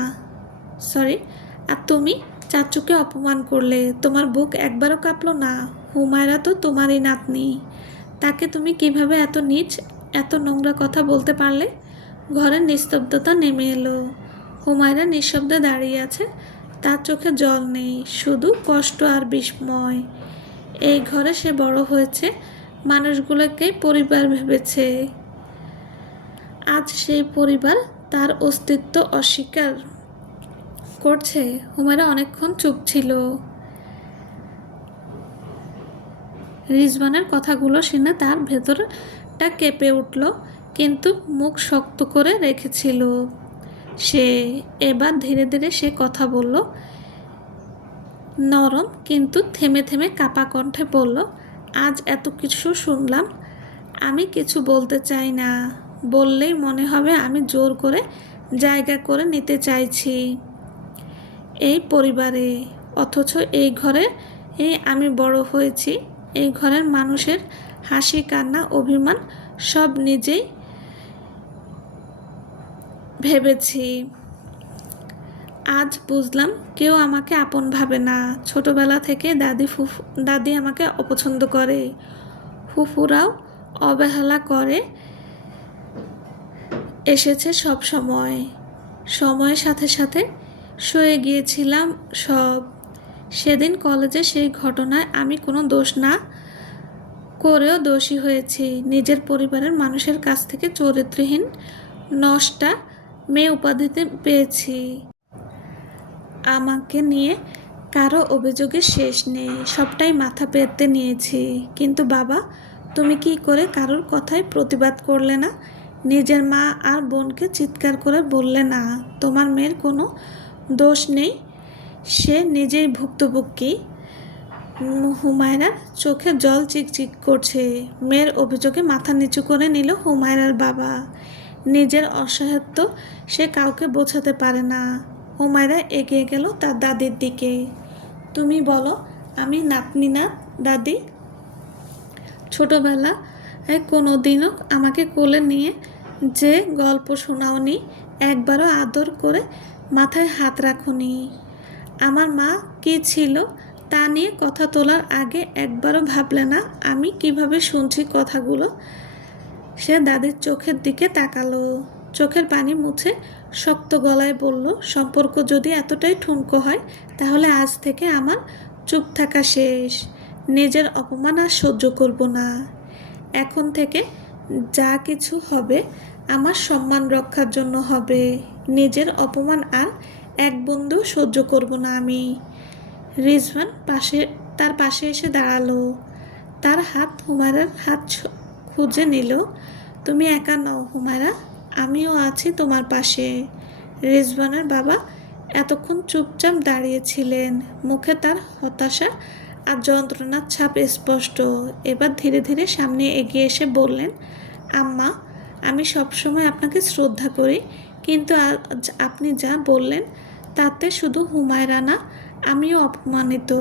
আর তুমি চাচ্চুকে অপমান করলে তোমার বুক একবারও কাঁপলো না। হুমায়রা তো তোমারই নাতনি, তাকে তুমি কিভাবে এত নীচ, এত নোংরা কথা বলতে পারলে? ঘরের নিস্তব্ধতা নেমে এলো। হুমায়রা নিঃশব্দে দাঁড়িয়ে আছে, তার চোখে জল নেই, শুধু কষ্ট আর বিস্ময়। এই ঘরে সে বড় হয়েছে, মানুষগুলোকে পরিবার ভেবেছে। আজ সেই পরিবার তার অস্তিত্ব অস্বীকার করছে। হুমায়রা অনেকক্ষণ চুপ ছিল। রিজওয়ানের কথাগুলো শুনে তার ভেতরটা কেঁপে উঠল, কিন্তু মুখ শক্ত করে রেখেছিল সে। এবার ধীরে ধীরে সে কথা বলল, নরম কিন্তু থেমে থেমে কাঁপা কণ্ঠে বলল, আজ এত কিছু শুনলাম, আমি কিছু বলতে চাই না। বললেই মনে হবে আমি জোর করে জায়গা করে নিতে চাইছি এই পরিবারে। অথচ এই ঘরে আমি বড় হয়েছি, এই ঘরের মানুষের হাসি কান্না অভিমান সব নিজেই ভেবেছি। আজ বুঝলাম কেউ আমাকে আপন ভাবে না। ছোটবেলা থেকে দাদি আমাকে অপছন্দ করে, ফুফুরাও অবহেলা করে এসেছে সব সময়। সময়ের সাথে সাথে সয়ে গিয়েছিলাম সব। সেদিন কলেজে সেই ঘটনায় আমি কোনো দোষ না করেও দোষী হয়েছি। নিজের পরিবারের মানুষের কাছ থেকে চরিত্রহীন নষ্টা মেয়ে উপাধিতে পেয়েছি। আমাকে নিয়ে কারো অভিযোগের শেষ নেই, সবটাই মাথা পেতে নিয়েছি। কিন্তু বাবা, তুমি কি করে কারোর কথায় প্রতিবাদ করলে না? নিজের মা আর বোনকে চিৎকার করে বললে না তোমার মেয়ের কোনো দোষ নেই, সে নিজেই ভুক্তভোগী? হুমায়রার চোখে জল চিকচিক করছে। মেয়ের অভিযোগে মাথা নিচু করে নিল হুমায়রার বাবা। নিজের অসহায়ত্ব সে কাউকে বোঝাতে পারে না। হুমায়রা এগিয়ে গেল তার দাদির দিকে। তুমি বলো, আমি নাতনি না দাদি? ছোটবেলায় কোনো দিনও আমাকে কোলে নিয়ে যে গল্প শোনাওনি, একবারও আদর করে মাথায় হাত রাখুনি। আমার মা কী ছিল তা নিয়ে কথা তোলার আগে একবারও ভাবলে না আমি কিভাবে শুনছি কথাগুলো? সে দাদির চোখের দিকে তাকালো, চোখের পানি মুছে শক্ত গলায় বলল, সম্পর্ক যদি এতটাই ঠুনকো হয় তাহলে আজ থেকে আমার চুপ থাকা শেষ। নিজের অপমান আর সহ্য করব না। এখন থেকে যা কিছু হবে আমার সম্মান রক্ষার জন্য হবে। নিজের অপমান আর এক বিন্দু সহ্য করব না আমি। রিজওয়ান তার পাশে এসে দাঁড়ালো, তার হাত হুমায়রার হাত খুঁজে নিল। তুমি একা নও হুমায়রা, আমিও আছি তোমার পাশে। রিজওয়ানের বাবা এতক্ষণ চুপচাপ দাঁড়িয়েছিলেন, মুখে তার হতাশা আর যন্ত্রণার ছাপ স্পষ্ট। এবার ধীরে ধীরে সামনে এগিয়ে এসে বললেন, আম্মা, আমি সবসময় আপনাকে শ্রদ্ধা করি, কিন্তু আজ আপনি যা বললেন তাতে শুধু হুমায়রা না, আমিও অপমানিত।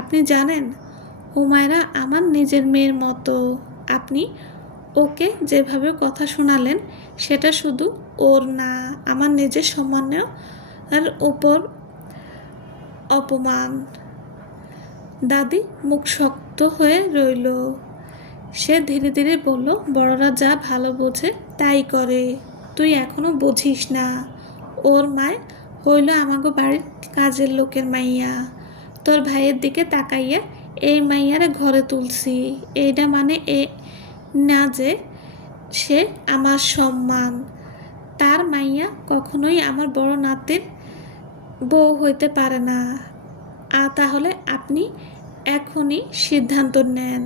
আপনি জানেন, হুমায়রা আমার নিজের মেয়ের মতো। আপনি ওকে যেভাবে কথা শোনালেন সেটা শুধু ওর না, আমার নিজের সম্মানের উপর অপমান। দাদি মুখ শক্ত হয়ে রইল। সে ধীরে ধীরে বলল, বড়রা যা ভালো বোঝে তাই করে, তুই এখনো বুঝিস না। ওর মায় হইল আমাগো বাড়ির কাজের লোকের মাইয়া। তোর ভাইয়ের দিকে তাকাইয়া এই মাইয়ারে ঘরে তুলছি, এইটা মানে এ না যে সে আমার সম্মান। তার মাইয়া কখনোই আমার বড় নাতির বউ হইতে পারে না। তাহলে আপনি এখনই সিদ্ধান্ত নেন।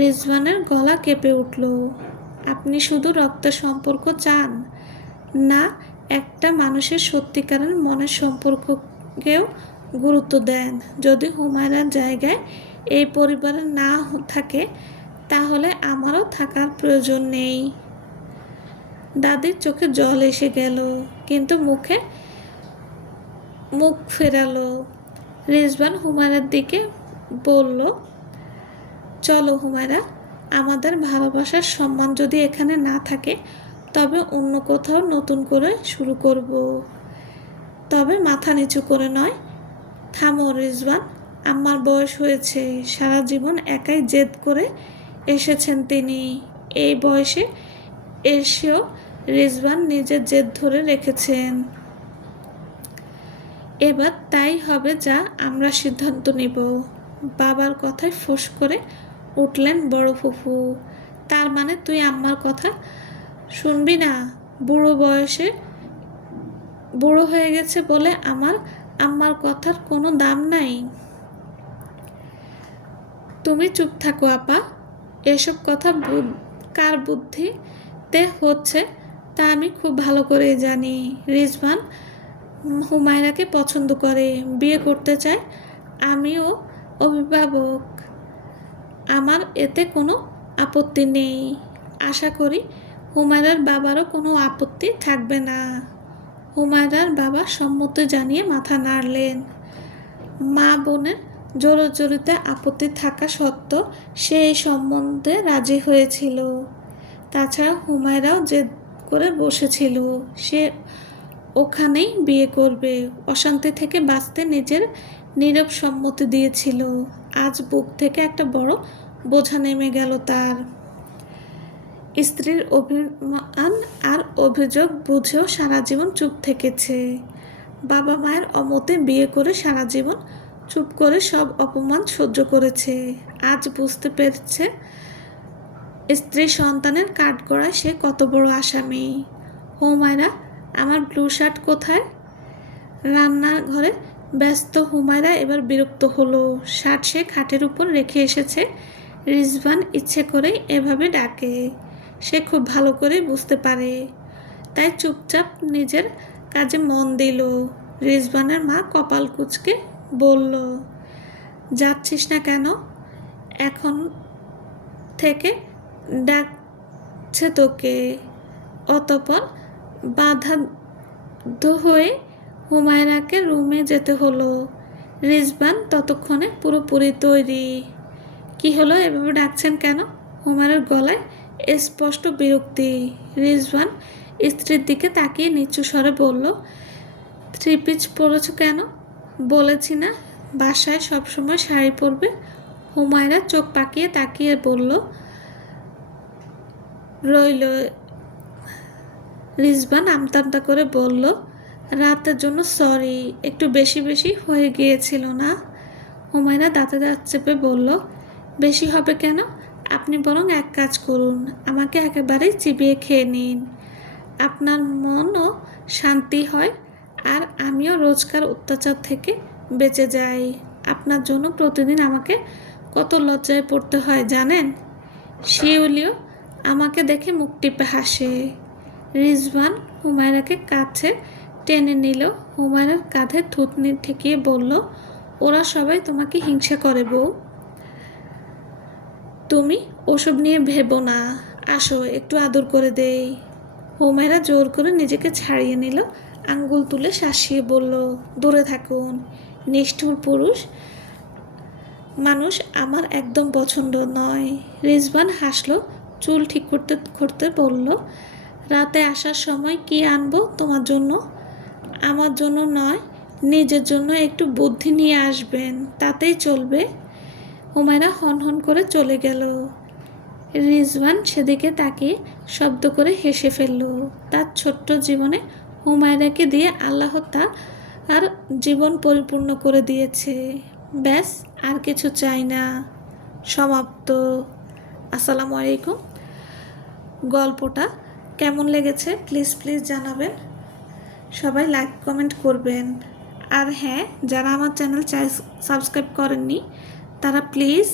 রিজওয়ানের গলা কেঁপে উঠল। আপনি শুধু রক্তের সম্পর্ক চান না, একটা মানুষের সত্যিকারের মনের সম্পর্ককেও গুরুত্ব দেন। যদি হুমায়রার জায়গায় এই পরিবারে না থাকে তাহলে আমারও থাকার প্রয়োজন নেই। দাদির চোখে জল এসে গেল, কিন্তু মুখ ফেরালো। রিজওয়ান হুমায়রার দিকে বলল, চলো হুমায়রা, আমাদের ভালোবাসার সম্মান যদি এখানে না থাকে তবে অন্য কোথাও নতুন করে শুরু করব। তবে মাথা নিচু করে নয়। থামো রিজওয়ান, আমার বয়স হয়েছে। সারা জীবন একাই জেদ করে এসেছেন তিনি। এই বয়সে এসেও রিজওয়ান নিজের জেদ ধরে রেখেছেন। এবার তাই হবে যা আমরা সিদ্ধান্ত নেব। বাবার কথায় ফোঁস করে উঠলেন বড় ফুফু। তার মানে তুই আম্মার কথা শুনবি না? বুড়ো হয়ে গেছে বলে আমার আম্মার কথার কোনো দাম নাই? তুমি চুপ থাকো আপা। এসব কথা কার বুদ্ধিতে হচ্ছে তা আমি খুব ভালো করেই জানি। রিজওয়ান হুমায়রাকে পছন্দ করে, বিয়ে করতে চায়। আমিও অভিভাবক, আমার এতে কোনো আপত্তি নেই। আশা করি হুমায়রার বাবারও কোনো আপত্তি থাকবে না। হুমায়রার বাবা সম্মতি জানিয়ে মাথা নাড়লেন। মা বোনের জোরাজুরিতে আপত্তি থাকা সত্ত্বেও সে এই সম্বন্ধে রাজি হয়েছিল। তাছাড়া হুমায়রাও জেদ করে বসেছিল, সে ওখানেই বিয়ে করবে। অশান্তি থেকে বাঁচতে নিজের নীরব সম্মতি দিয়েছিল। আজ বুক থেকে একটা বড় বোঝা নেমে গেল তার। স্ত্রীর অভিমান আর অভিযোগ বুঝেও সারা জীবন চুপ থেকেছে। বাবা মায়ের অমতে বিয়ে করে সারা জীবন চুপ করে সব অপমান সহ্য করেছে। আজ বুঝতে পেরেছে স্ত্রী সন্তানের কাঠগড়ায় সে কত বড় আসামি। হুমায়রা, আমার ব্লু শার্ট কোথায়? রান্নাঘরে ব্যস্ত হুমায়রা এবার বিরক্ত হলো। শার্ট সে খাটের উপর রেখে এসেছে। রিজওয়ান ইচ্ছে করেই এভাবে ডাকে, সে খুব ভালো করে বুঝতে পারে। তাই চুপচাপ নিজের কাজে মন দিল। রিজওয়ানের মা কপাল কুঁচকে বলল, যাচ্ছিস না কেন? এখন থেকে ডাকছে তোকে। অতঃপর বাধ্য হয়ে হুমায়রাকে রুমে যেতে হলো। রিজওয়ান ততক্ষণে পুরোপুরি তৈরি। কি হলো, এভাবে ডাকছেন কেন? হুমায়রার গলায় স্পষ্ট বিরক্তি। রিজওয়ান স্ত্রীর দিকে তাকিয়ে নিচু স্বরে বলল, থ্রি পিস পরেছ কেন? বলেছি না বাসায় সবসময় শাড়ি পরবে। হুমায়রা চোখ পাকিয়ে তাকিয়ে বলল, রইল। রিজওয়ান আমতা করে বলল, রাতের জন্য সরি, একটু বেশি বেশি হয়ে গিয়েছিল না? হুমায়রা দাঁতে দাঁত চেপে বলল, বেশি হবে কেন? আপনি বরং এক কাজ করুন, আমাকে একেবারেই চিবিয়ে খেয়ে নিন। আপনার মনও শান্তি হয় আর আমিও রোজকার অত্যাচার থেকে বেঁচে যাই। আপনার জন্য প্রতিদিন আমাকে কত লজ্জায় পড়তে হয় জানেন? শিউলিও আমাকে দেখে মুখ টিপে হাসে। রিজওয়ান হুমায়রাকে কাছে টেনে নিল। হুমায়রার কাঁধে থুতনি ঠেকিয়ে বলল, ওরা সবাই তোমাকে হিংসা করে বউ। তুমি ওসব নিয়ে ভেবো না, আসো একটু আদর করে দেই। হুমায়রা জোর করে নিজেকে ছাড়িয়ে নিল, আঙ্গুল তুলে শাসিয়ে বলল, দূরে থাকুন, নিষ্ঠুর পুরুষ মানুষ আমার একদম পছন্দ নয়। রিজওয়ান হাসল, চুল ঠিক করতে করতে বলল, রাতে আসার সময় কি আনবো তোমার জন্য? আমার জন্য নয়, নিজের জন্য একটু বুদ্ধি নিয়ে আসবেন, তাতেই চলবে। হুমায়রা হনহন করে চলে গেল। রিজওয়ান সেদিকে তাকিয়ে শব্দ করে হেসে ফেলল। তার ছোট্ট জীবনে হুমায়রাকে দিয়ে আল্লাহ তার জীবন পরিপূর্ণ করে দিয়েছে। ব্যাস, আর কিছু চাই না। সমাপ্ত। আসসালামু আলাইকুম। গল্পটা কেমন লেগেছে প্লিজ জানাবেন। সবাই লাইক কমেন্ট করবেন। আর হ্যাঁ, যারা আমার চ্যানেল সাবস্ক্রাইব করেননি তারা প্লিজ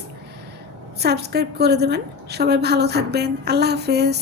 সাবস্ক্রাইব করে দেবেন। সবাই ভালো থাকবেন। আল্লাহ হাফেজ।